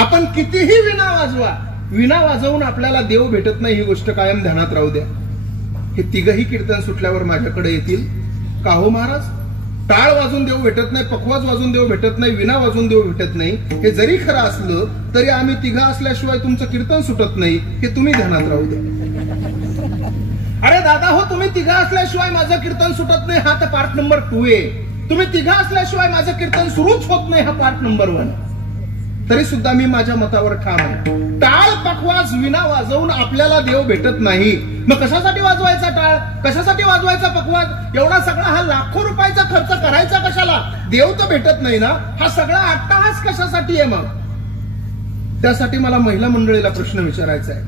आपण कितीही विणा वाजवा, विणा वाजवून आपल्याला देव भेटत नाही, ही गोष्ट कायम ध्यानात राहू द्या. हे तिघही कीर्तन सुटल्यावर माझ्याकडे येतील, का हो महाराज टाळ वाजून देव भेटत नाही, पखवाज वाजून देव भेटत नाही, विणा वाजून देव भेटत नाही, हे जरी खरं असलं तरी आम्ही तिघा असल्याशिवाय तुमचं कीर्तन सुटत नाही, हे तुम्ही ध्यानात राहू द्या. अरे दादा हो, तुम्ही तिघा असल्याशिवाय माझं कीर्तन सुटत नाही, हा तर पार्ट नंबर 2 आहे. तुम्ही तिघा असल्याशिवाय माझं कीर्तन सुरूच होत नाही, हा पार्ट नंबर 1. तरी सुद्धा मी माझ्या मतावर ठाम आहे. टाळ पखवाज विणा वाजवून आपल्याला देव भेटत नाही, मग कशासाठी वाजवायचा टाळ, कशासाठी वाजवायचा पखवाज? एवढा सगळा हा लाखो रुपयाचा खर्च करायचा कशाला? देव तर भेटत नाही ना, हा सगळा अट्टहास कशासाठी आहे? मग त्यासाठी मला महिला मंडळीला प्रश्न विचारायचा आहे.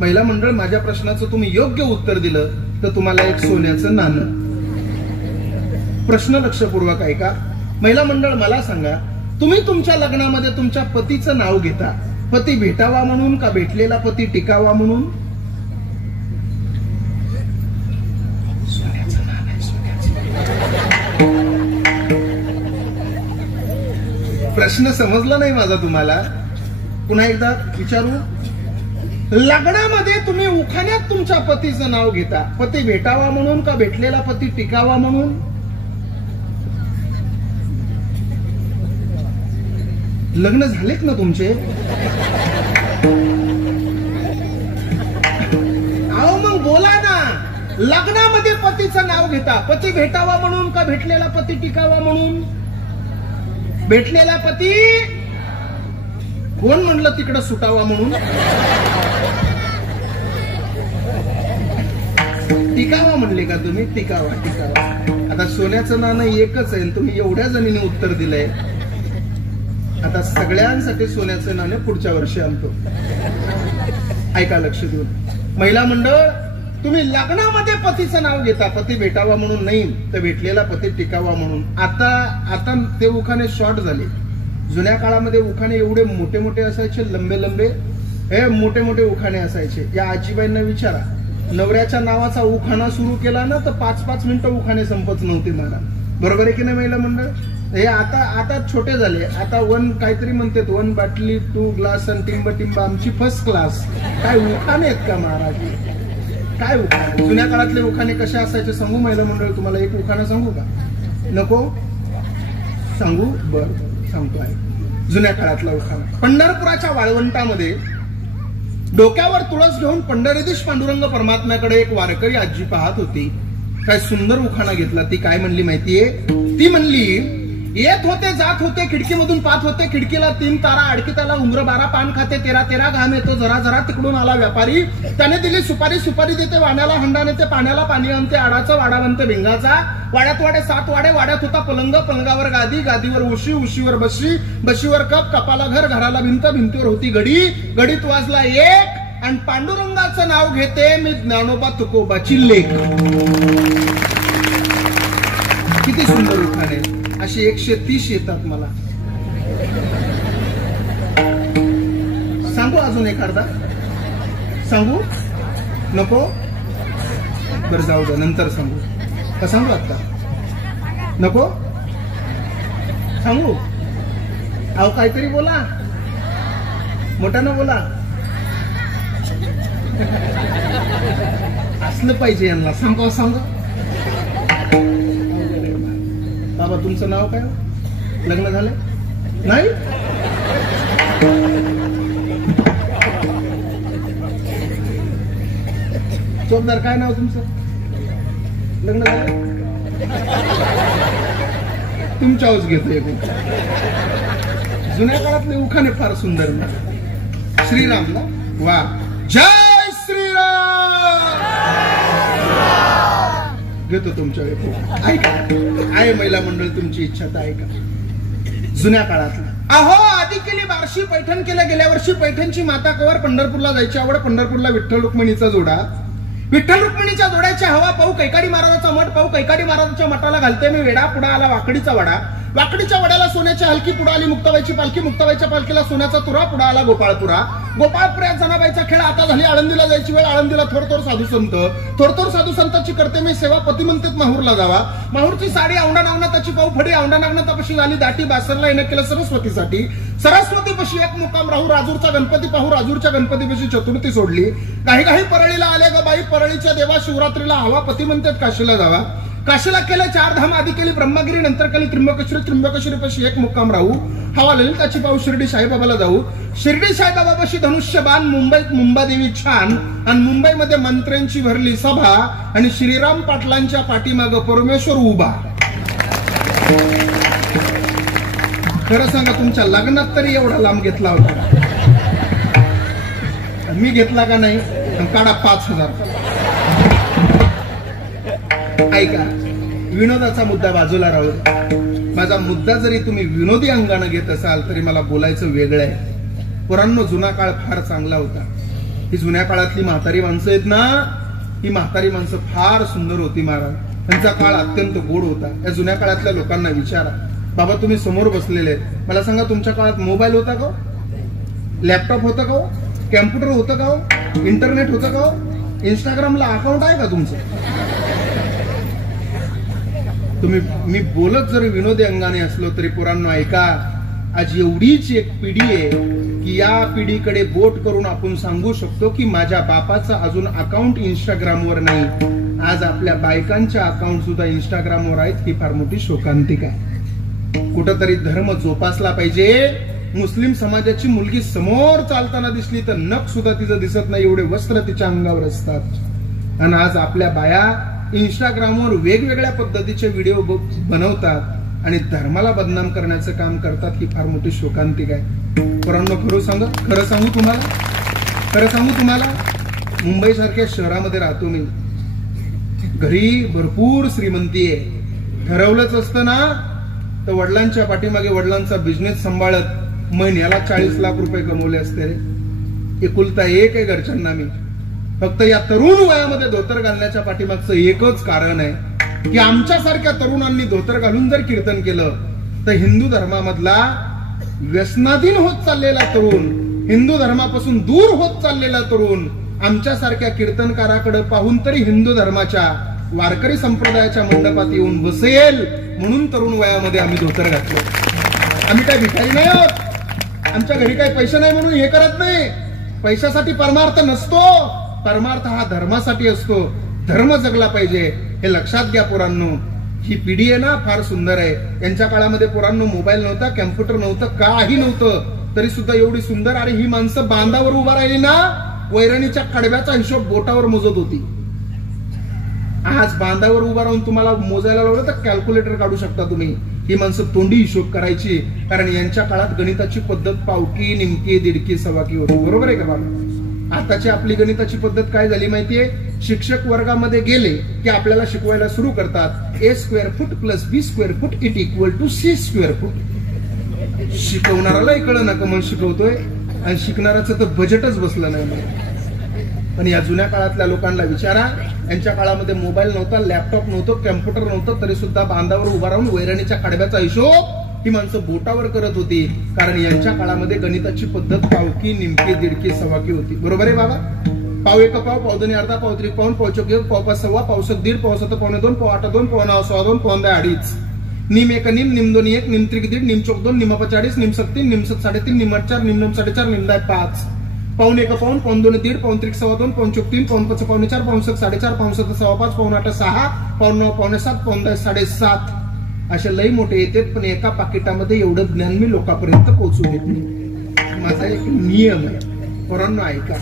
महिला मंडळ, माझ्या प्रश्नाचं तुम्ही योग्य उत्तर दिलं तर तुम्हाला एक सोन्याचं नाणं. प्रश्न लक्षपूर्वक ऐका. महिला मंडळ, मला सांगा, तुम्ही तुमच्या लग्नामध्ये तुमच्या पतीचं नाव घेता, पती भेटावा म्हणून का भेटलेला पती टिकावा म्हणून? सोन्याचं नाणं आहे, सोन्याचं. प्रश्न समजला नाही माझा तुम्हाला? पुन्हा एकदा विचारू. लग्नामध्ये तुम्ही उखाण्यात तुमच्या पतीचं नाव घेता, पती भेटावा म्हणून का भेटलेला पती टिकावा म्हणून? लग्न झालेत ना तुमचे? अहो मग बोला ना. लग्नामध्ये पतीचं नाव घेता, पती भेटावा म्हणून का भेटलेला पती टिकावा म्हणून? भेटलेला पती. कोण म्हणलं तिकडं सुटावा म्हणून? टिकावा म्हणले का तुम्ही? टिकावा, टिकावा. आता सोन्याचं नाणं एकच आहे, तुम्ही एवढ्या जणीने उत्तर दिलंय. आता सगळ्यांसाठी सोन्याचं नाणं पुढच्या वर्षी आणतो. ऐका लक्ष देऊन. महिला मंडळ, तुम्ही लग्नामध्ये पतीचं नाव घेता, पती भेटावा म्हणून नाही, तर भेटलेला पती टिकावा म्हणून. आता ते उखाणे शॉर्ट झाले. जुन्या काळामध्ये उखाणे एवढे मोठे मोठे असायचे, लंबे लंबे, हे मोठे मोठे उखाणे असायचे. या आजीबाईंना विचारा, नवऱ्याच्या नावाचा उखाणा सुरू केला ना तर 5-5 मिनिटं उखाणे संपत नव्हते मला. बरोबर आहे की नाही महिला मंडळ? हे आता छोटे झाले. आता 1 काहीतरी म्हणतात, 1 बाटली 2 ग्लास आणि टिंब आमची फर्स्ट क्लास. काय उखाणे आहेत का महाराज? काय उखाणे? जुन्या काळातले उखाणे कसे असायचे सांगू महिला मंडळ तुम्हाला? एक उखाणं सांगू का? नको सांगू? बर सांगतो आहे. जुन्या काळातला उखाणा. पंढरपुराच्या वाळवंटामध्ये डोक्यावर तुळस घेऊन पंढरीधीश पांडुरंग परमात्म्याकडे एक वारकरी आजी पाहत होती. काय सुंदर उखाणा घेतला. ती काय म्हणली माहितीये? ती म्हणली, येत होते जात होते खिडकीमधून पाहत होते, खिडकीला 3 तारा, अडकीताला उंबर 12 पान खाते, 13 घाम येतो, जरा जरा तिकडून आला व्यापारी, त्याने दिली सुपारी, सुपारी देते वाण्याला हंडा नेते, पाण्याला पाणी आणते, आडाचा वाडा बनते भिंगाचा, वाड्यात वाडे 7 वाडे, वाड्यात होता पलंग, पलंगावर गादी, गादीवर उशी, उशीवर बशी, बशीवर कप, कपाला घर, घराला भिंत, भिंतीवर होती घडी, घडीत वाजला 1 आणि पांडुरंगाचं नाव घेते मी ज्ञानोबा तुकोबाची लेक. किती सुंदर उखाणे. अशी 130 येतात मला. सांगू अजून एखादा? सांगू? नको? बरं जाऊ द्या, नंतर सांगू. का सांगू आता? नको सांगू? अहो काहीतरी बोला, मोठ्यानं बोला. असलं पाहिजे यांना. सांगा सांगा. बाबा तुमचं नाव काय? लग्न झालं नाही? चोपदार काय नाव तुमचं? लग्न झालं? तुमच्यावरच घेतो एक. जुन्या काळातले उखाणे फार सुंदर. श्रीराम ना? वा. जय श्रीराम. घेतो तुमच्या वेळी. ऐका, आहे महिला मंडळ तुमची इच्छा तर ऐका. जुन्या काळातला अहो आधी केली बारशी पैठण केलं. गेल्या वर्षी पैठणची माता कवर पंढरपूरला जायची आवड. पंढरपूरला विठ्ठल रुक्मिणीचा जोडा. विठ्ठल रुक्मिणीच्या जोड्याची हवा पाहू कैकाडी महाराजाचा मठ पाहू. कैकाडी महाराजाच्या मठाला घालते मी वेडा. पुढा आला वाकडीचा वाडा. वाकडीच्या वड्याला सोन्याची हलकी. पुढे आली मुक्ताबाईची पालखी. मुक्ताबाईच्या पालखीला सोन्याचा तुरा. पुढे आला गोपाळपुरा. गोपाळपुऱ्यात जनाबाईचा खेळ. आता झाली आळंदीला जायची वेळ. आळंदीला थोरथोर साधू संत. थोरथोर साधू संतांची करते मी सेवा. पती म्हणतात माहूरला जावा. माहूरची साडी औंढा नागनाथाची पाहू फडी. औंढा नागनाथापाशी झाली दाटी. बासरला येणं केलं सरस्वतीसाठी. सरस्वतीपाशी एक मुक्काम राहू. राजूरचा गणपती पाहू. राजूरच्या गणपतीपाशी चतुर्थी सोडली. काही काही परळीला आले ग बाई. परळीच्या देवा शिवरात्रीला हवा. पती म्हणतात काशीला जावा. काशीला केलं 4 धाम. आधी केली ब्रह्मगिरी. नंतर केली त्र्यंबकेश्वरी. त्र्यंबकेश्वरीपाशी एक मुक्काम राहू. हवा ललिताची पाहू. शिर्डी साईबाबाला जाऊ. शिर्डी साईबाबापाशी धनुष्यबाण. मुंबईत मुंबादेवी छान. आणि मुंबईमध्ये मंत्र्यांची भरली सभा. आणि श्रीराम पाटलांच्या पाठीमागं परमेश्वर उभा. खरं सांगा तुमच्या लग्नात तरी एवढा लांब घेतला होता? मी घेतला का नाही? काढा 5000. ऐका, विनोदाचा मुद्दा बाजूला राहू. माझा मुद्दा जरी तुम्ही विनोदी अंगाने घेत असाल तरी मला बोलायचं वेगळं आहे. पोरांनो जुना काळ फार चांगला होता. ही जुन्या काळातली म्हातारी माणसं आहेत ना, ही म्हातारी माणसं फार सुंदर होती महाराज. त्यांचा काळ अत्यंत गोड होता. या जुन्या काळातल्या लोकांना विचारा, बाबा तुम्ही समोर बसलेले आहेत, मला सांगा तुमच्या काळात मोबाईल होता का, लॅपटॉप होतं का, कॅम्प्युटर होतं का, इंटरनेट होतं का, इंस्टाग्रामला अकाउंट आहे का तुमचं? तुम्ही मी बोलत जरी विनोदी अंगाने असलो तरी पोरांनो ऐका, आज एवढीच एक पिढी आहे की या पिढीकडे बोट करून आपण सांगू शकतो की माझ्या बापाचं अजून अकाउंट इंस्टाग्रामवर नाही. आज आपल्या बायकांच्या अकाउंट सुद्धा इंस्टाग्रामवर आहेत. ही फार मोठी शोकांतिक आहे. कुठंतरी धर्म जोपासला पाहिजे. मुस्लिम समाजाची मुलगी समोर चालताना दिसली तर नख सुद्धा तिचं दिसत नाही, एवढे वस्त्र तिच्या अंगावर असतात. आणि आज आपल्या बाया इंस्टाग्रामवर वेगवेगळ्या पद्धतीचे व्हिडिओ बनवतात आणि धर्माला बदनाम करण्याचं काम करतात. ही फार मोठी शोकांतिक आहे. पोरांनो खरं सांगू तुम्हाला मुंबई सारख्या शहरामध्ये राहतो मी. घरी भरपूर श्रीमंती आहे. ठरवलंच असतं ना तर वडिलांच्या पाठीमागे वडिलांचा बिझनेस सांभाळत महिन्याला 40 लाख रुपये कमवले असते रे. एकुलता एक आहे घरच्यांना मी. फक्त या तरुण वयामध्ये धोतर घालण्याच्या पाठीमागचं एकच कारण आहे की आमच्यासारख्या तरुणांनी धोतर घालून जर कीर्तन केलं तर हिंदू धर्मामधला व्यसनाधीन होत चाललेला तरुण, हिंदू धर्मापासून दूर होत चाललेला तरुण आमच्यासारख्या कीर्तनकाराकडे पाहून तरी हिंदू धर्माच्या वारकरी संप्रदायाच्या मंडपात येऊन बसेल म्हणून तरुण वयामध्ये आम्ही धोतर घातलं. आम्ही काय भिकारी नाही आहोत. आमच्या घरी काही पैसे नाही म्हणून हे करत नाही. पैशासाठी परमार्थ नसतो. परमार्थ हा धर्मासाठी असतो. धर्म जगला पाहिजे हे लक्षात घ्या पोरांनो. ही पिढी आहे ना फार सुंदर आहे. यांच्या काळामध्ये पोरांनो मोबाईल नव्हता, कॅम्प्युटर नव्हतं, काही नव्हतं, तरी सुद्धा एवढी सुंदर. अरे ही माणसं बांधावर उभा राहिली ना वैरणीच्या कडव्याचा हिशोब बोटावर मोजत होती. आज बांधावर उभा राहून तुम्हाला मोजायला लावलं तर कॅल्क्युलेटर काढू शकता तुम्ही. ही माणसं तोंडी हिशोब करायची, कारण यांच्या काळात गणिताची पद्धत पावकी, निमकी, दीडकी, सवाकी होती. बरोबर आहे का बाबा? आताची आपली गणिताची पद्धत काय झाली माहितीये? शिक्षक वर्गामध्ये गेले की आपल्याला शिकवायला सुरू करतात a square foot plus b square foot it equal to c square foot. शिकवणारालाही कळलं ना का मग शिकवतोय आणि शिकणाराचं तर बजेटच बसलं नाही. पण या जुन्या काळातल्या लोकांना विचारा, यांच्या काळामध्ये मोबाईल नव्हता, लॅपटॉप नव्हतं, कॅम्प्युटर नव्हतं, तरी सुद्धा बांधावर उभा राहून वैरणीच्या कडव्याचा हिशोब ही माणसं बोटावर करत होती. कारण यांच्या काळामध्ये गणिताची पद्धत पावकी, निमकी, दीडकी, सवाकी होती. बरोबर आहे बाबा? पाव एक पाव, पाव दोन्ही अर्धा, पाव त्रिक पाऊन, पाव चौक एक, पाव पाच सव्वा, पाव सत दीड, पाव सत पावणे दोन, पाव आठ दोन, पाव नऊ सव्वा दोन, पाव 2.5, निम एक निम, निम दोन्ही एक, निम त्रिक दीड, निम चौक दोन, निम 45, निम सत 3, निम सत 3.5, निम 8 4, निम 9 4.5, निम 10 5, पाऊन एक पाऊन, पाऊन दोन्ही दीड, पाऊन त्रिक सव्वा दोन, पाऊन चौक 3, पाऊन पाच पावणे 4, पाऊन सत 4.5, पाऊन सत सव्वा 5, पाऊन 8 6, पाऊन 9 पावणे 7, पाऊन 10 7.5. असे लई मोठे येतात, पण एका पाकिटामध्ये एवढं ज्ञान मी लोकांपर्यंत पोहोचू देत नाही. माझा एक नियम आहे. पोरांनो ऐका,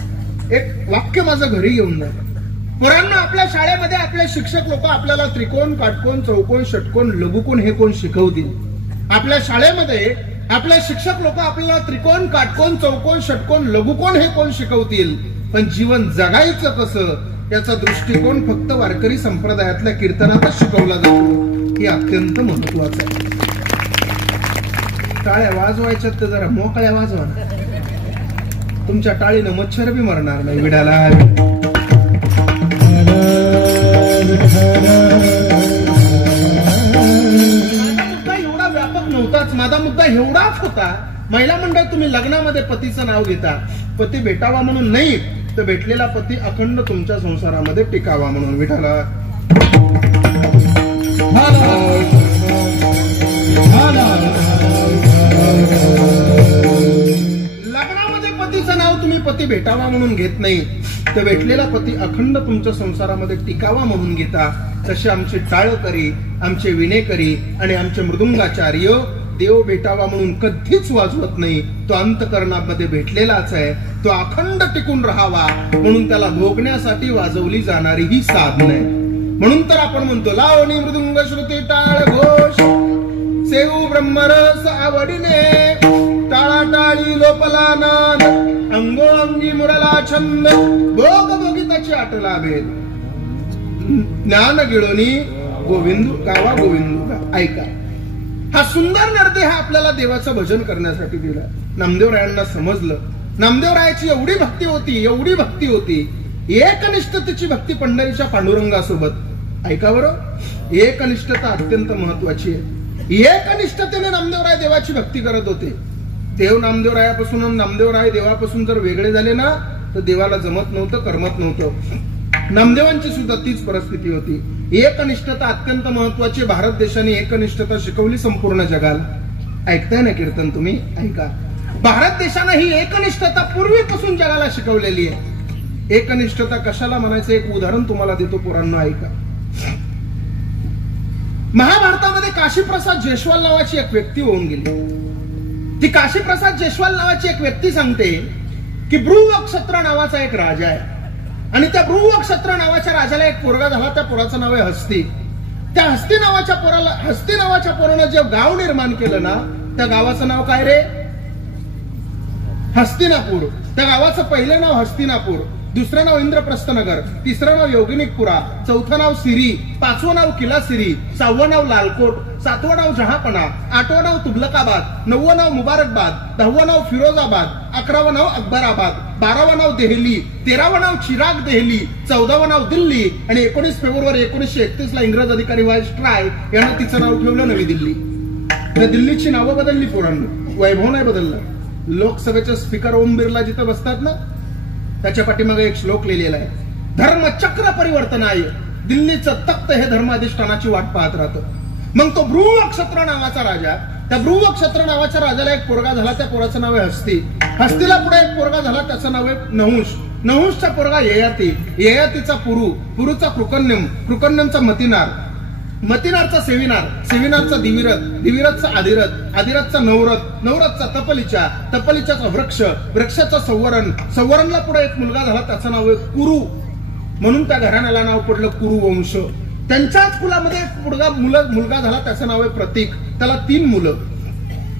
एक वाक्य माझं घरी घेऊन जा. पोरांनो, आपल्या शाळेमध्ये आपले शिक्षक लोक आपल्याला त्रिकोण, काटकोण, चौकोन, षटकोन, लघुकोन हे कोण शिकवतील? आपल्या शाळेमध्ये आपले शिक्षक लोक आपल्याला त्रिकोण, काटकोण, चौकोन, षटकोन, लघुकोन हे कोण शिकवतील? पण जीवन जगायचं कसं याचा दृष्टिकोन फक्त वारकरी संप्रदायातल्या कीर्तनातच शिकवला जातो. हे अत्यंत महत्वाचं आहे. टाळ्या वाजवायच्या तर जरा मोकळ्या वाजवा ना. तुमच्या टाळीनं मच्छर बी मरणार नाही. विडाला मुद्दा एवढा व्यापक नव्हताच. माझा मुद्दा एवढाच होता, महिला मंडळ तुम्ही लग्नामध्ये पतीचं नाव घेता. पती भेटावा म्हणून नाही, तर भेटलेला पती अखंड तुमच्या संसारामध्ये टिकावा म्हणून. विठाला लग्नामध्ये पतीचं नाव तुम्ही पती भेटावा म्हणून घेत नाही, तर भेटलेला पती अखंड तुमच्या संसारामध्ये टिकावा म्हणून घेता. तसे आमचे टाळकरी, आमचे विनेकरी आणि आमचे मृदुंगाचार्य देव भेटावा म्हणून कधीच वाजवत नाही. तो अंतकरणामध्ये भेटलेलाच आहे. तो अखंड टिकून राहावा म्हणून त्याला भोगण्यासाठी वाजवली जाणारी ही साधन आहे. म्हणून तर आपण म्हणतो, लावणी मृदुंग श्रुती टाळ घोष, सेऊ ब्रह्मरस आवडीने, टाळा टाळी लोपला नाद, अंगोअंगी मुरला छंद, भोग भोगिताची आटला भेद, ज्ञान गिळोनी गोविंद गावा गोविंद. ऐका, हा सुंदर नरदेह आपल्याला देवाचं भजन करण्यासाठी दिला. नामदेवरायांना समजलं. नामदेवरायाची एवढी भक्ती होती, एवढी भक्ती होती एकनिष्ठतेची भक्ती पंढरीच्या पांडुरंगासोबत. ऐका बरं, एकनिष्ठता अत्यंत महत्वाची आहे. एकनिष्ठतेने नामदेवराय देवाची भक्ती करत होते. देव नामदेवरायापासून नामदेवराय देवापासून जर वेगळे झाले ना तर देवाला जमत नव्हतं, करमत नव्हतं. नामदेवांची सुद्धा तीच परिस्थिती होती. एकनिष्ठता अत्यंत महत्वाची. भारत देशाने एकनिष्ठता शिकवली संपूर्ण जगाला. ऐकताय ना कीर्तन तुम्ही? ऐका. भारत देशानं ही एकनिष्ठता पूर्वीपासून जगाला शिकवलेली आहे. एकनिष्ठता कशाला म्हणायचं एक उदाहरण तुम्हाला देतो, पोरांनो ऐका. महाभारतामध्ये काशीप्रसाद जयस्वाल नावाची एक व्यक्ती होऊन गेली. ती काशीप्रसाद जयस्वाल नावाची एक व्यक्ती सांगते की भृवक्षत्र नावाचा एक राजा आहे आणि त्या भृवक्षत्र नावाच्या राजाला एक पोरगा झाला. त्या पोराचं नाव आहे हस्ती. त्या हस्ती नावाच्या पोरानं जे गाव निर्माण केलं ना त्या गावाचं नाव काय रे? हस्तिनापूर. त्या गावाचं पहिलं नाव हस्तिनापूर, दुसरं नाव इंद्रप्रस्थनगर, तिसरं नाव योगिनिकपुरा, चौथं नाव सिरी, पाचवं नाव किला सिरी, सहावं नाव लालकोट, सातवं नाव जहापना, आठवं नाव तुगलकाबाद, नववं नाव मुबारकबाद, दहावं नाव फिरोजाबाद, 11वं नाव अकबराबाद, 12वं नाव देहली, 13वं नाव चिराग देहली, 14वं नाव दिल्ली आणि 19 फेब्रुवारी 1931 ला इंग्रज अधिकारी वाईस ट्राय यानं तिचं नाव ठेवलं नवी दिल्ली. त्या दिल्लीची नावं बदलली पोरांनो, वैभव नाही बदललं. लोकसभेचे स्पीकर ओम बिर्ला जिथं बसतात ना त्याच्या पाठीमागे एक श्लोक लिहिलेला आहे, धर्मचक्र परिवर्तन आहे. दिल्लीचं तख्त हे धर्माधिष्ठानाची वाट पाहत राहतं. मग तो भृवक्षत्र नावाचा राजा, त्या भृवक्षत्र नावाच्या राजाला एक पोरगा झाला. त्या पोराचं नाव आहे हस्ती. हस्तीला पुढे एक पोरगा झाला त्याचं नाव आहे नहुष. नहुषचा पोरगा ययाती, ययातीचा पुरू, पुरूचा कृकन्यम, कृकन्यमचा मतिनार, मतिनारचा सेविनार, सेविनारचा दिविरथ, दिविरथचा आदिरथ, आदिरथचा नवरथ, नवरथचा तपलीचा, तपलीच्याचा वृक्ष, वृक्षाचा संवरण, संवरणला पुढे एक मुलगा झाला त्याचं नाव आहे कुरु. म्हणून त्या घराण्याला नाव पडलं कुरु वंश. त्यांच्याच कुलामध्ये एक मुलगा झाला त्याचं नाव आहे प्रतीक. त्याला 3 मुलं,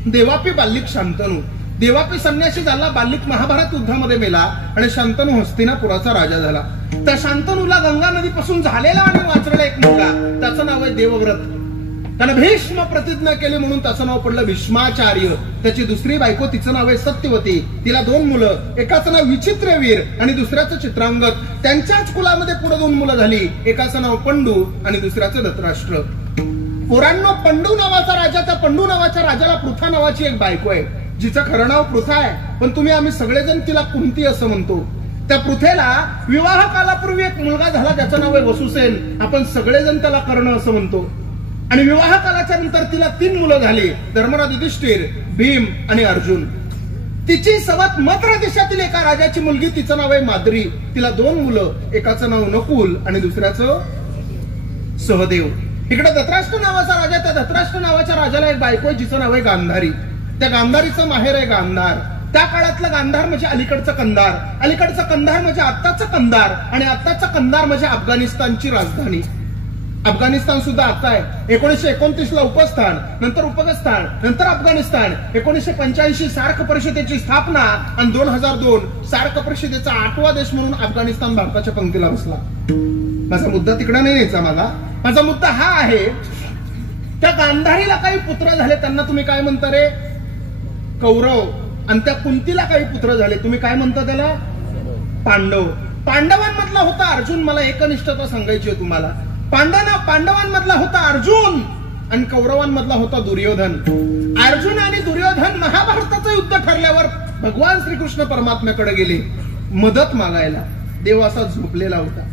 देवापी, बाल्लिक, शांतनू. देवापी संन्यासी झाला, बाल्लिक महाभारत युद्धामध्ये मेला आणि शांतनू हस्तिनापुराचा राजा झाला. त्या शांतनूला गंगा नदीपासून झालेला आणि वाचलेला एक मुलगा त्याचं नाव आहे देवव्रत. त्यानं भीष्म प्रतिज्ञा केली म्हणून त्याचं नाव पडलं भीष्माचार्य. त्याची दुसरी बायको, तिचं नाव आहे सत्यवती. तिला 2 मुलं, एकाचं नाव विचित्रवीर आणि दुसऱ्याचं चित्रांगद. त्यांच्याच कुलामध्ये पुढे 2 मुलं झाली, एकाचं नाव पंडू आणि दुसऱ्याचं धृतराष्ट्र. पोरांनो, पंडू नावाचा राजा, त्या पंडू नावाच्या राजाला पृथा नावाची एक बायको आहे जिचं खरं नाव पृथा आहे, पण आम्ही सगळेजण तिला कुंती असं म्हणतो. त्या पृथेला विवाह कालापूर्वी एक मुलगा झाला त्याचं नाव आहे वसुसेन. आपण सगळेजण त्याला कर्ण असं म्हणतो. आणि विवाह कालाच्या नंतर तिला 3 मुलं झाली, धर्मराज, युधिष्ठिर, भीम आणि अर्जुन. तिची सवत मद्र देशातील एका राजाची मुलगी, तिचं नाव आहे माद्री. तिला 2 मुलं, एकाचं नाव नकुल आणि दुसऱ्याचं सहदेव. इकडे धृतराष्ट्र नावाचा राजा, त्या धृतराष्ट्र नावाच्या राजाला एक बायको आहे जिचं नाव आहे गांधारी. त्या गांधारीचं माहेर आहे गांधार. त्या काळातलं गांधार म्हणजे अलीकडचं कंधार, अलीकडचं कंधार म्हणजे आत्ताचं कंधार आणि आत्ताचं कंधार म्हणजे अफगाणिस्तानची राजधानी. अफगाणिस्तान सुद्धा आता आहे. 1929 ला उपस्थान, नंतर उपगस्थान, नंतर अफगाणिस्तान. 1985 सार्क परिषदेची स्थापना आणि 2002 सार्क परिषदेचा 8वा देश म्हणून अफगाणिस्तान भारताच्या पंक्तीला बसला. माझा मुद्दा तिकडे नाही यायचा. माझा मुद्दा हा आहे, त्या गांधारीला काही पुत्र झाले त्यांना तुम्ही काय म्हणता रे? कौरव. आणि त्या कुंतीला काही पुत्र झाले, तुम्ही काय म्हणता त्याला? पांडव. पांडवांमधला होता अर्जुन. मला एकनिष्ठता सांगायची आहे तुम्हाला. पांडवांमधला होता अर्जुन आणि कौरवांमधला होता दुर्योधन. अर्जुन आणि दुर्योधन महाभारताचं युद्ध ठरल्यावर भगवान श्रीकृष्ण परमात्म्याकडे गेले मदत मागायला. देव असा झोपलेला होता.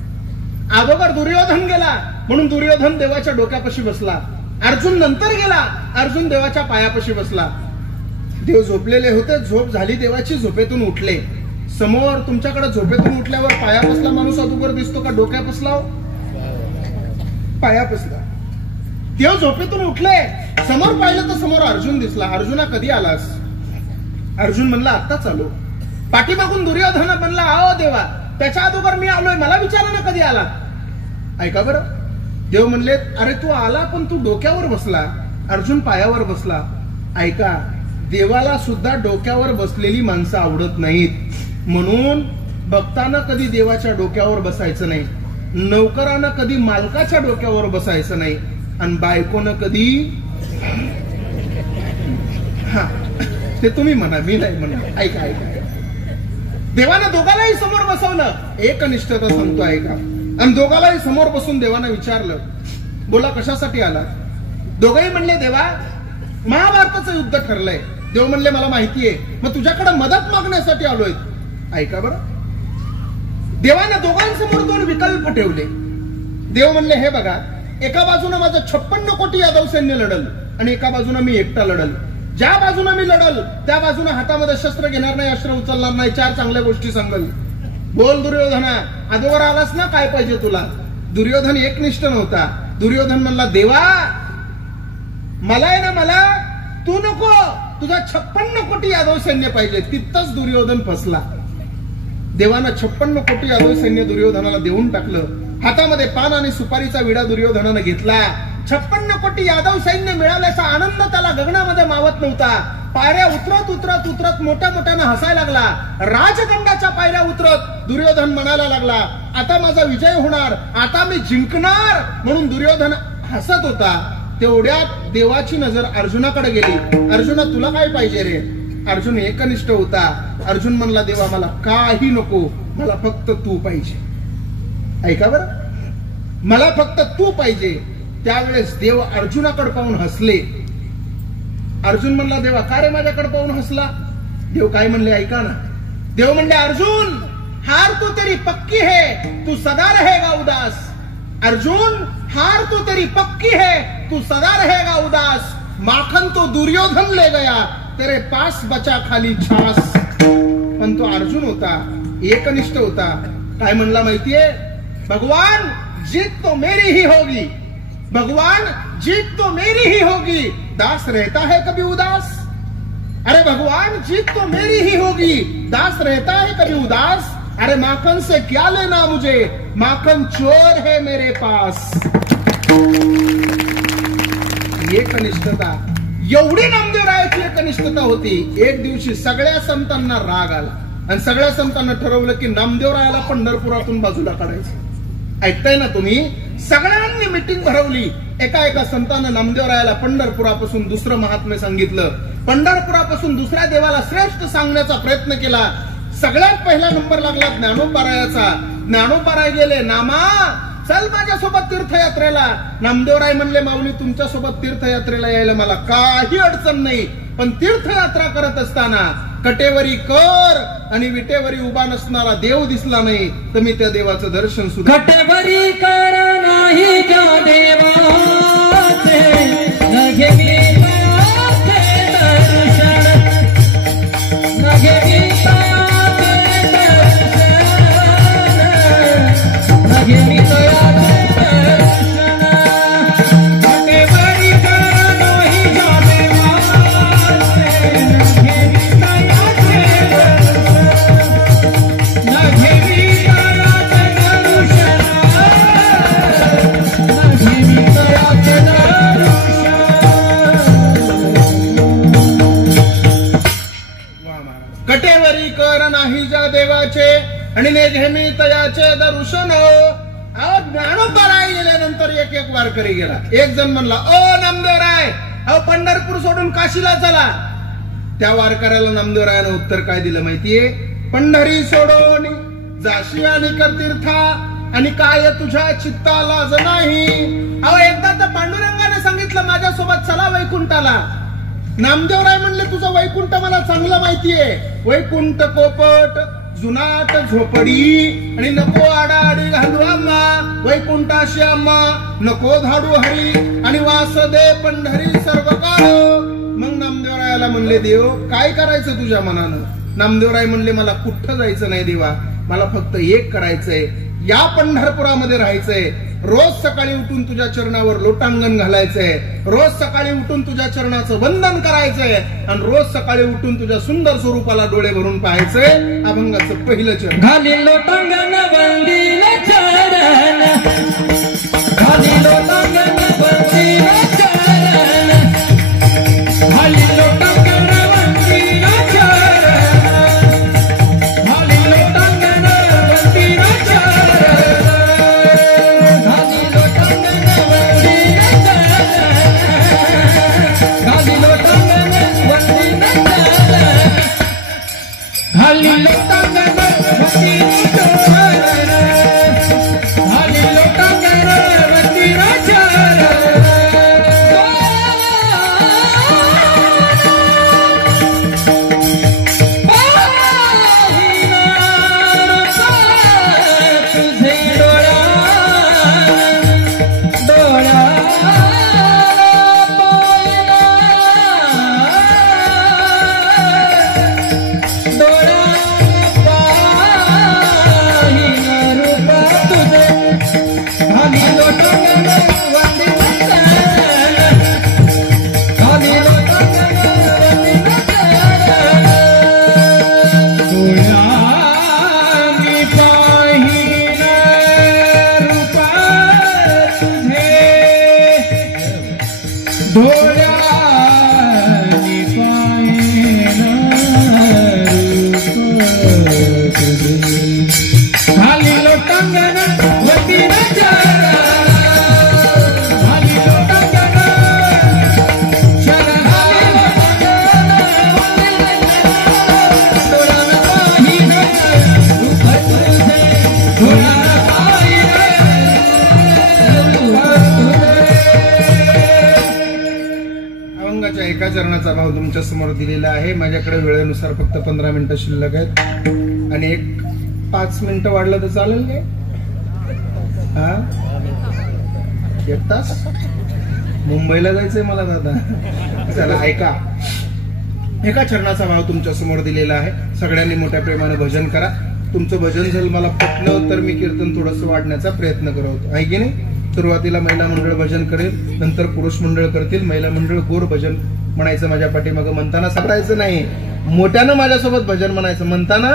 अगोदर दुर्योधन गेला म्हणून दुर्योधन देवाच्या डोक्यापाशी बसला. अर्जुन नंतर गेला, अर्जुन देवाच्या पायापाशी बसला. देव झोपलेले होते, झोप झाली देवाची, झोपेतून उठले. समोर तुमच्याकडे झोपेतून उठल्यावर पाया बसला माणूस अगोदर दिसतो का डोक्या बसला? पाया बसला. देव झोपेतून उठले, समोर पाहिलं तर समोर अर्जुन दिसला. अर्जुना कधी आलास? अर्जुन म्हणला आत्ताच आलो. पाठीमागून दुर्योधन म्हणला आओ देवा, त्याच्या अगोदर मी आलोय, मला विचारा ना कधी आला. ऐका बरं, देव म्हणले अरे तू आला पण तू डोक्यावर बसला. अर्जुन पायावर बसला. ऐका, देवाला सुद्धा डोक्यावर बसलेली माणसं आवडत नाहीत. म्हणून भक्तानं कधी देवाच्या डोक्यावर बसायचं नाही, नौकरानं कधी मालकाच्या डोक्यावर बसायचं नाही आणि बायकोनं कधी, हा ते तुम्ही म्हणा, मी नाही म्हणा. ऐका ऐका, देवानं दोघालाही समोर बसवलं, एकनिष्ठता सांगतो ऐका. आणि दोघालाही समोर बसून देवानं विचारलं, बोला कशासाठी आला? दोघंही म्हणले, देवा महाभारताचं युद्ध ठरलंय. देव म्हणले, मला माहितीये, मग तुझ्याकडे मदत मागण्यासाठी आलोय. ऐका बरं, देवानं दोघांसमोर दोन विकल्प ठेवले. देव म्हणले, हे बघा, एका बाजूने माझं 56 कोटी यादव सैन्य लढल आणि एका बाजूने मी एकटा लढल. ज्या बाजूने मी लढल त्या बाजूने हातामध्ये शस्त्र घेणार नाही, अस्त्र उचलणार नाही, 4 चांगल्या गोष्टी सांगल. बोल दुर्योधना, अगोदर आलास ना, काय पाहिजे तुला? दुर्योधन एकनिष्ठ नव्हता. दुर्योधन म्हणला, देवा मला आहे ना, मला तू नको, तुझा 56 कोटी यादव सैन्य पाहिजे. तिथंच दुर्योधन फसला. देवानं 56 कोटी यादव सैन्य दुर्योधनाला देऊन टाकलं. हातामध्ये पान आणि सुपारीचा विडा दुर्योधनानं घेतला. 56 कोटी यादव सैन्य मिळाल्याचा आनंद त्याला गगनामध्ये मावत नव्हता. पायऱ्या उतरत उतरत उतरत मोठ्या मोठ्यानं हसायला लागला. राजगंडाच्या पायऱ्या उतरत दुर्योधन म्हणायला लागला, आता माझा विजय होणार, आता मी जिंकणार. म्हणून दुर्योधन हसत होता. तेवढ्यात देवाची नजर अर्जुनाकडे गेली. अर्जुना, तुला काय पाहिजे रे? अर्जुन एकनिष्ठ होता. अर्जुन म्हणला, देवा मला काही नको, मला फक्त तू पाहिजे. ऐका बरं, मला फक्त तू पाहिजे. त्यावेळेस देव अर्जुनाकडे पाहून हसले. अर्जुन म्हणला, देवा का रे माझ्याकडे पाहून हसला? देव काय म्हणले ऐका ना. देव म्हणले, अर्जुन हार तो तेरी पक्की है, तू सदा रहेगा उदास. अर्जुन हार तो तेरी पक्की है, तू सदा रहेगा उदास. माखन तो दुर्योधन ले गया, तेरे पास बचा खाली छास. पण तो अर्जुन होता, एकनिष्ठ होता. काय म्हणला माहितीये? भगवान जीत तो मेरी ही होगी, भगवान जीत तो मेरी ही होगी, दास रहता है कभी उदास. अरे भगवान जीत तो मेरी ही होगी, दास रहता है कभी उदास. अरे माखन से क्या लेना मुझे, माखन चोर है मेरे पास. एकनिष्ठता, एवढी नामदेवरायाची एकनिष्ठता होती. एक दिवशी सगळ्या संतांना राग आला आणि सगळ्या संतांना ठरवलं की नामदेवरायाला पंढरपुरातून बाजूला काढायचं. ऐकताय ना तुम्ही? सगळ्यांनी मिटिंग भरवली. एका संतानं नामदेवरायाला पंढरपुरापासून दुसरं महात्म्य सांगितलं. पंढरपुरापासून दुसऱ्या देवाला श्रेष्ठ सांगण्याचा प्रयत्न केला. सगळ्यात पहिला नंबर लागला ज्ञानोबारायाचा. ज्ञानोबाराय गेले, नामा चल माझ्यासोबत तीर्थयात्रेला. नामदेवराय म्हणले, माऊली तुमच्यासोबत तीर्थयात्रेला यायला मला काही अडचण नाही, पण तीर्थयात्रा करत असताना कटेवरी कर आणि विटेवरी उभा नसणारा देव दिसला नाही तर मी त्या देवाचं दर्शन सुद्धा. कटेवरी कर नाही त्या देवाचे, नघे मी तयाचे दर्शन, नघे मी तयाचे दर्शन, नघे मी तयाचे दर्शन. कटेवरी कर नाही त्या देवाचे, नघे मी कटेवरी कर नाही ज्या देवाचे आणि नेहमी तयाचे दर्शन. ज्ञानोबाराय गेल्यानंतर एक एक वारकरी गेला. एक जण म्हणला, ओ नामदेवराय, अहो पंढरपूर सोडून काशीला चला. त्या वारकऱ्याला नामदेवरायानं उत्तर काय दिलं माहितीये? पंढरी सोडून जाशी आणि कर तीर्था आणि काय तुझ्या चित्ताला लाज नाही. अहो एकदा तर पांडुरंगाने सांगितलं माझ्यासोबत चला वैकुंठाला. नामदेवराय म्हणले, तुझं वैकुंठ मला चांगलं माहितीये. वैकुंठ कोपट जुनाट झोपडी आणि नको आडाआडी घालू आम्हा. वैकुंठाशी आम्हा नको धाडू हरी आणि वास दे पंढरी सर्व काळ. मग नामदेवरायाला म्हणले, देव काय करायचं तुझ्या मनानं? नामदेवराय म्हणले, मला कुठं जायचं नाही देवा, मला फक्त एक करायचंय, या पंढरपुरामध्ये राहायचंय. रोज सकाळी उठून तुझ्या चरणावर लोटांगण घालायचंय, रोज सकाळी उठून तुझ्या चरणाचं वंदन करायचंय आणि रोज सकाळी उठून तुझ्या सुंदर स्वरूपाला डोळे भरून पाहायचंय. अभंगाचं पहिलं चरण. घाली लोटांगण वंदीन चरण, घाली लोटांगण वंदीन चरण, घाली लोटांगण वंदीन चरण, घाली लोटांगण वंदीन चरण, घाली लोटांगण वंदीन चरण, घाली लोटांगण वंदीन चरण, घाली लोटांगण खाली लोटांगण वतीन चरणा खाली लोटांगण चरणा अभंगाच्या एका चरणाचा भाव तुमच्या समोर दिलेला आहे. माझ्याकडे वेळेनुसार फक्त 15 मिनिटं शिल्लक आहेत आणि 5 मिनिटं वाढलं तर चालेल काय? हा, 1 तास मुंबईला जायचंय मला दादा. चला ऐका, एका चरणाचा भाव तुमच्या समोर दिलेला आहे. सगळ्यांनी मोठ्या प्रेमाने भजन करा. तुमचं भजन जर मला पटलं तर मी कीर्तन थोडंसं वाढण्याचा प्रयत्न करतो, आहे की नाही? सुरुवातीला महिला मंडळ भजन करेल, नंतर पुरुष मंडळ करतील. महिला मंडळ गोर भजन म्हणायचं माझ्या पाठीमागं, म्हणताना सांगायचं नाही, मोठ्यानं माझ्यासोबत भजन म्हणायचं. म्हणताना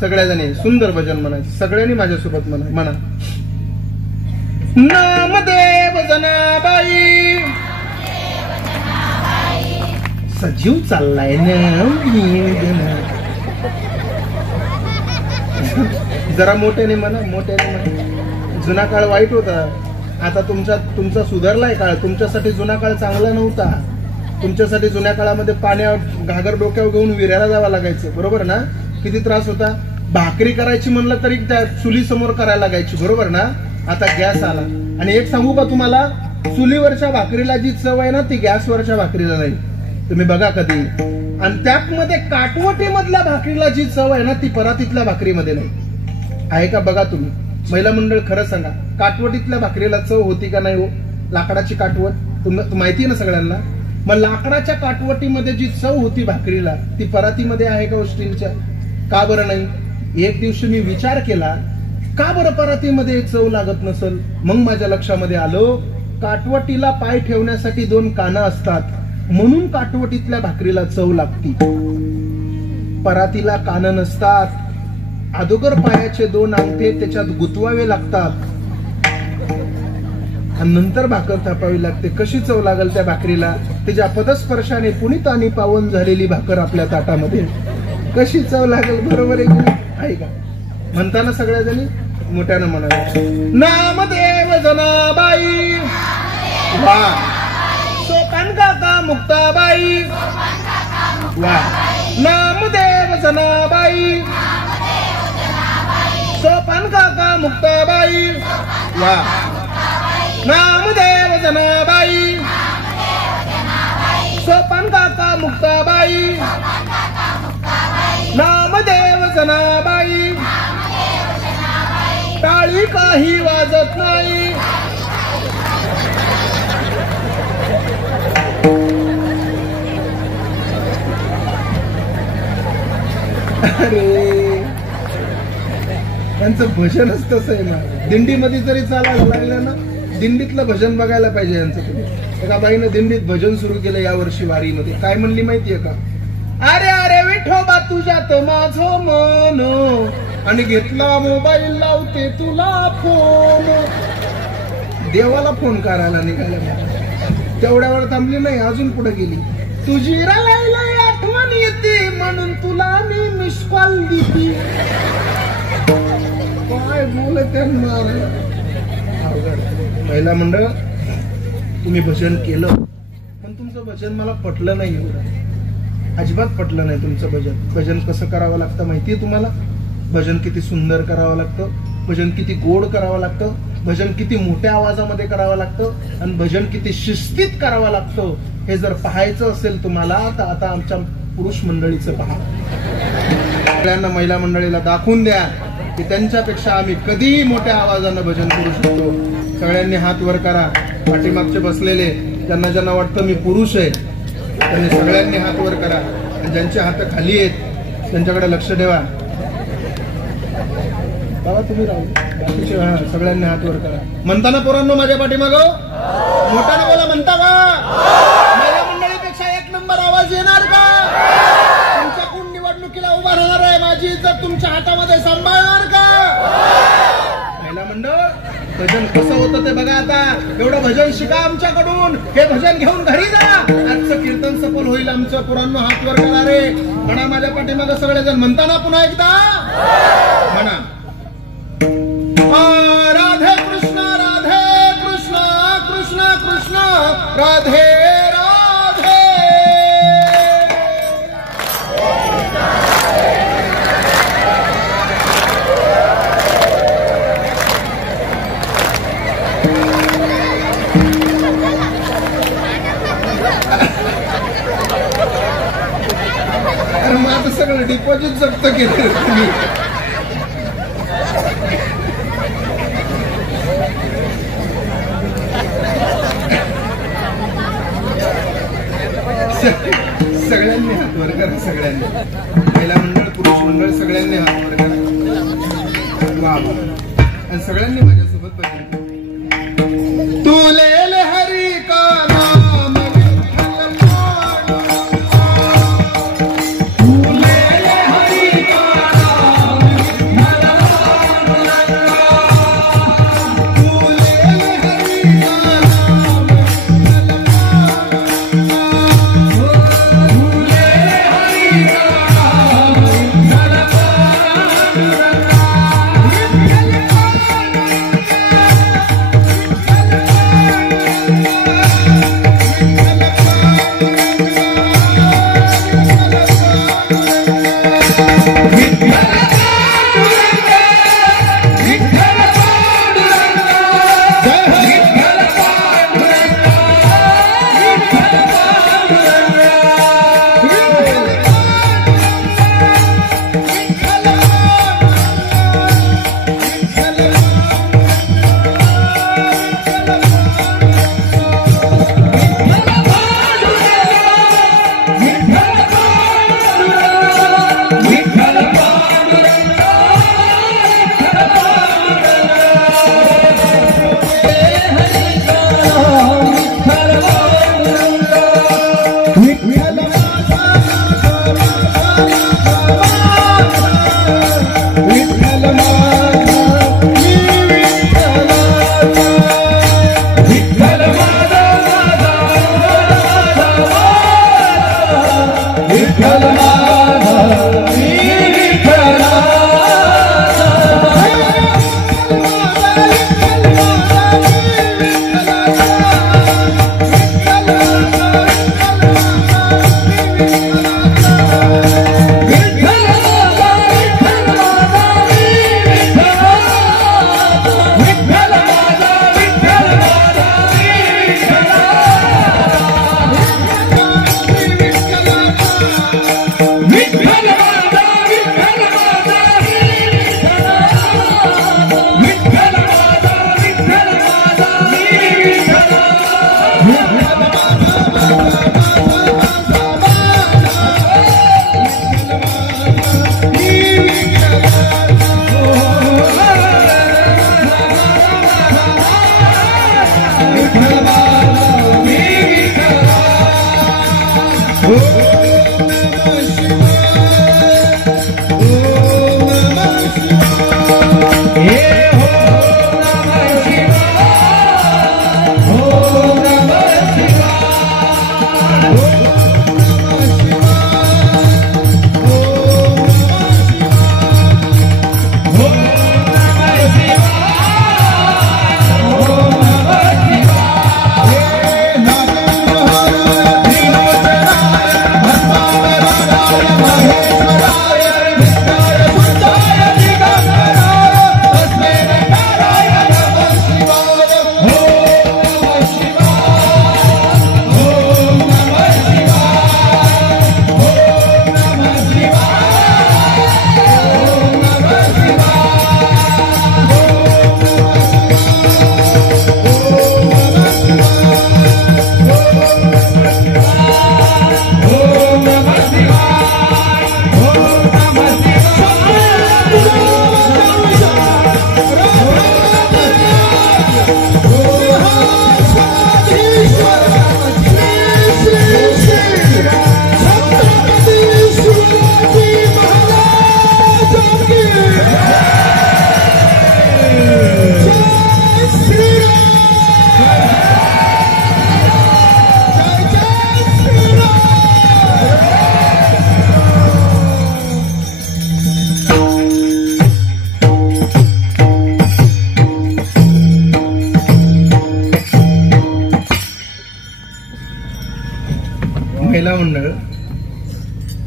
सगळ्याजणी सुंदर भजन म्हणायचं. सगळ्यांनी माझ्यासोबत म्हणा. नामदेव जनाबाई सजीव चाललाय ना. जरा मोठ्याने म्हणा, मोठ्याने म्हणा. जुना काळ वाईट होता, आता तुमचा सुधारलाय काळ. तुमच्यासाठी जुना काळ चांगला नव्हता. तुमच्यासाठी जुन्या काळामध्ये पाण्यावर घागर डोक्यावर घेऊन विऱ्याला जावं लागायचं, बरोबर ना? किती त्रास होता. भाकरी करायची म्हणलं तरी त्या चुली समोर करायला लागायची, बरोबर ना? आता गॅस आला. आणि एक सांगू का तुम्हाला, चुलीवरच्या भाकरीला जी चव आहे ना ती गॅसवरच्या भाकरीला नाही. तुम्ही बघा कधी. आणि त्यामध्ये काटवटी मधल्या भाकरीला जी चव आहे ना ती परातीतल्या भाकरीमध्ये नाही. आहे का? बघा तुम्ही. महिला मंडळ खरं सांगा, काटवटीतल्या भाकरीला चव होती का नाही हो? लाकडाची काटवट तुम्हाला माहिती आहे ना सगळ्यांना. मग लाकडाच्या काटवटीमध्ये जी चव होती भाकरीला ती परातीमध्ये आहे का स्टीलच्या? का बरं नाही? एक दिवशी मी विचार केला, का बरं परातीमध्ये चव लागत नसल? मग माझ्या लक्षामध्ये आलं, काटवटीला पाय ठेवण्यासाठी 2 कानं असतात म्हणून काटवटीतल्या भाकरीला चव लागती. परातीला कानं नसतात. अगोदर पायाचे 2 अंगठे त्याच्यात गुंतवावे लागतात आणि नंतर भाकर थापावी लागते. कशी चव लागल त्या भाकरीला? त्याच्या पदस्पर्शाने पुनीत आणि पावन झालेली भाकर आपल्या ताटामध्ये कशी चव लागेल? बरोबर आहे का? म्हणताना सगळ्याजणी मोठ्यानं म्हणाले, नामदेव जनाबाई. वा. सोपान काका मुक्ताबाई. वा. नामदेव जनाबाई. सोपान काका मुक्ताबाई. वा. नामदेव जनाबाई. सोपान काका मुक्ताबाई. नामदेव जनाबाई. टाळी काही वाजत नाही. अरे, यांचं भजनच तसं आहे ना. दिंडीमध्ये जरी चालायला लागलं ना, दिंडीतलं भजन बघायला पाहिजे यांचं. तुम्ही एका बाईनं दिंडीत भजन सुरू केलं यावर्षी वारीमध्ये. काय म्हणली माहितीये का? अरे अरे विठोबा तुझ्यात माझं मन, आणि घेतला मोबाईल लावते तुला फोन. देवाला फोन करायला निघाला. तेवढ्यावर थांबली नाही, अजून पुढे गेली. तुझी राहायला आठवण येते म्हणून तुला मी मिस कॉल देते. काय बोलत महिला मंडळ, तुम्ही भजन केलं पण तुमचं भजन मला पटलं नाही. अजिबात पटलं नाही तुमचं भजन. भजन कसं करावं लागतं माहितीये तुम्हाला? भजन किती सुंदर करावं लागतं, भजन किती गोड करावं लागतं, भजन किती मोठ्या आवाजामध्ये करावं लागतं, आणि भजन किती शिस्तीत करावं लागतं. हे जर पाहायचं असेल तुम्हाला तर आता आमच्या पुरुष मंडळीचं पहा. सगळ्यांना महिला मंडळीला दाखवून द्या की त्यांच्यापेक्षा आम्ही कधी मोठ्या आवाजानं भजन करू शकतो. सगळ्यांनी हात वर करा. पाठीमागचे बसलेले ज्यांना ज्यांना वाटतं मी पुरुष आहे त्यांनी सगळ्यांनी हात वर करा. आणि ज्यांचे हात खाली आहेत त्यांच्याकडे लक्ष ठेवा. बाबा तुम्ही राहू, बाकीचे सगळ्यांनी हात वर करा. म्हणताना पोरांनो माझ्या पाठीमागं मोठ्यानं बोला. म्हणता का? महिला मंडळीपेक्षा 1 नंबर आवाज येणार का? तुमच्या कोण निवडणुकीला उभा राहणार आहे? माझी इज्जत तुमच्या हातामध्ये सांभाळणार का? महिला मंडळ, भजन कसं होतं ते बघा. आता एवढं भजन शिका आमच्याकडून. हे भजन घेऊन घरी जा. आजचं कीर्तन सफल होईल आमचं. पोरांनो हात वर करा रे. म्हणा माझ्या पाठीमागं सगळेजण. म्हणताना पुन्हा एकदा म्हणा. राधे राधे. अरे माझं सगळं डिपॉझिट जप्त केलं तुम्ही. सगळ्यांनी हात वर करा. सगळ्यांनी, महिला मंडळ, पुरुष मंडळ, सगळ्यांनी हात वर करा. वा वा. आणि सगळ्यांनी माझ्यासोबत बघा. तुले हरी का नाम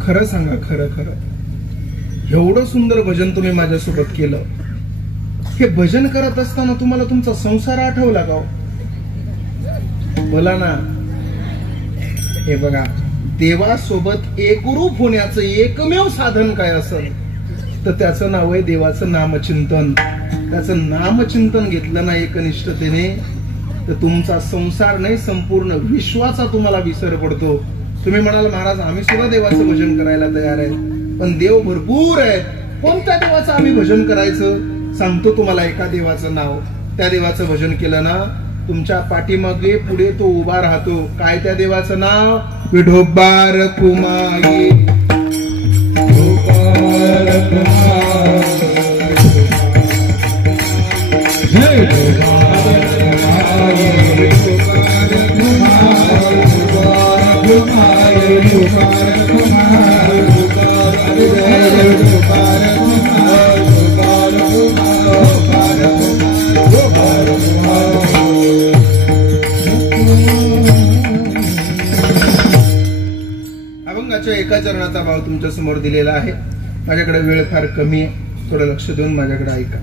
खरं सांगा, खरं खरं एवढं सुंदर भजन तुम्ही माझ्यासोबत केलं. हे भजन करत असताना तुम्हाला तुमचा संसार आठवला का? बोला ना. हे बघा, देवासोबत एकरूप होण्याचं एकमेव साधन काय असेल तर त्याचं नाव आहे देवाचं नामचिंतन. त्याचं नामचिंतन घेतलं ना एकनिष्ठतेने तर तुमचा संसार नाही, संपूर्ण विश्वाचा तुम्हाला विसर पडतो. तुम्ही म्हणाल महाराज आम्ही सुद्धा देवाचं भजन करायला तयार आहे, पण देव भरपूर आहेत, कोणत्या देवाचं आम्ही भजन करायचं? सांगतो तुम्हाला एका देवाचं नाव. त्या देवाचं भजन केलं ना तुमच्या पाठीमागे पुढे तो उभा राहतो. काय त्या देवाचं नाव? विठोबा रखुमाई. अभंगाच्या एका चरणाचा भाव तुमच्या समोर दिलेला आहे. माझ्याकडे वेळ फार कमी आहे, थोडं लक्ष देऊन माझ्याकडे ऐका.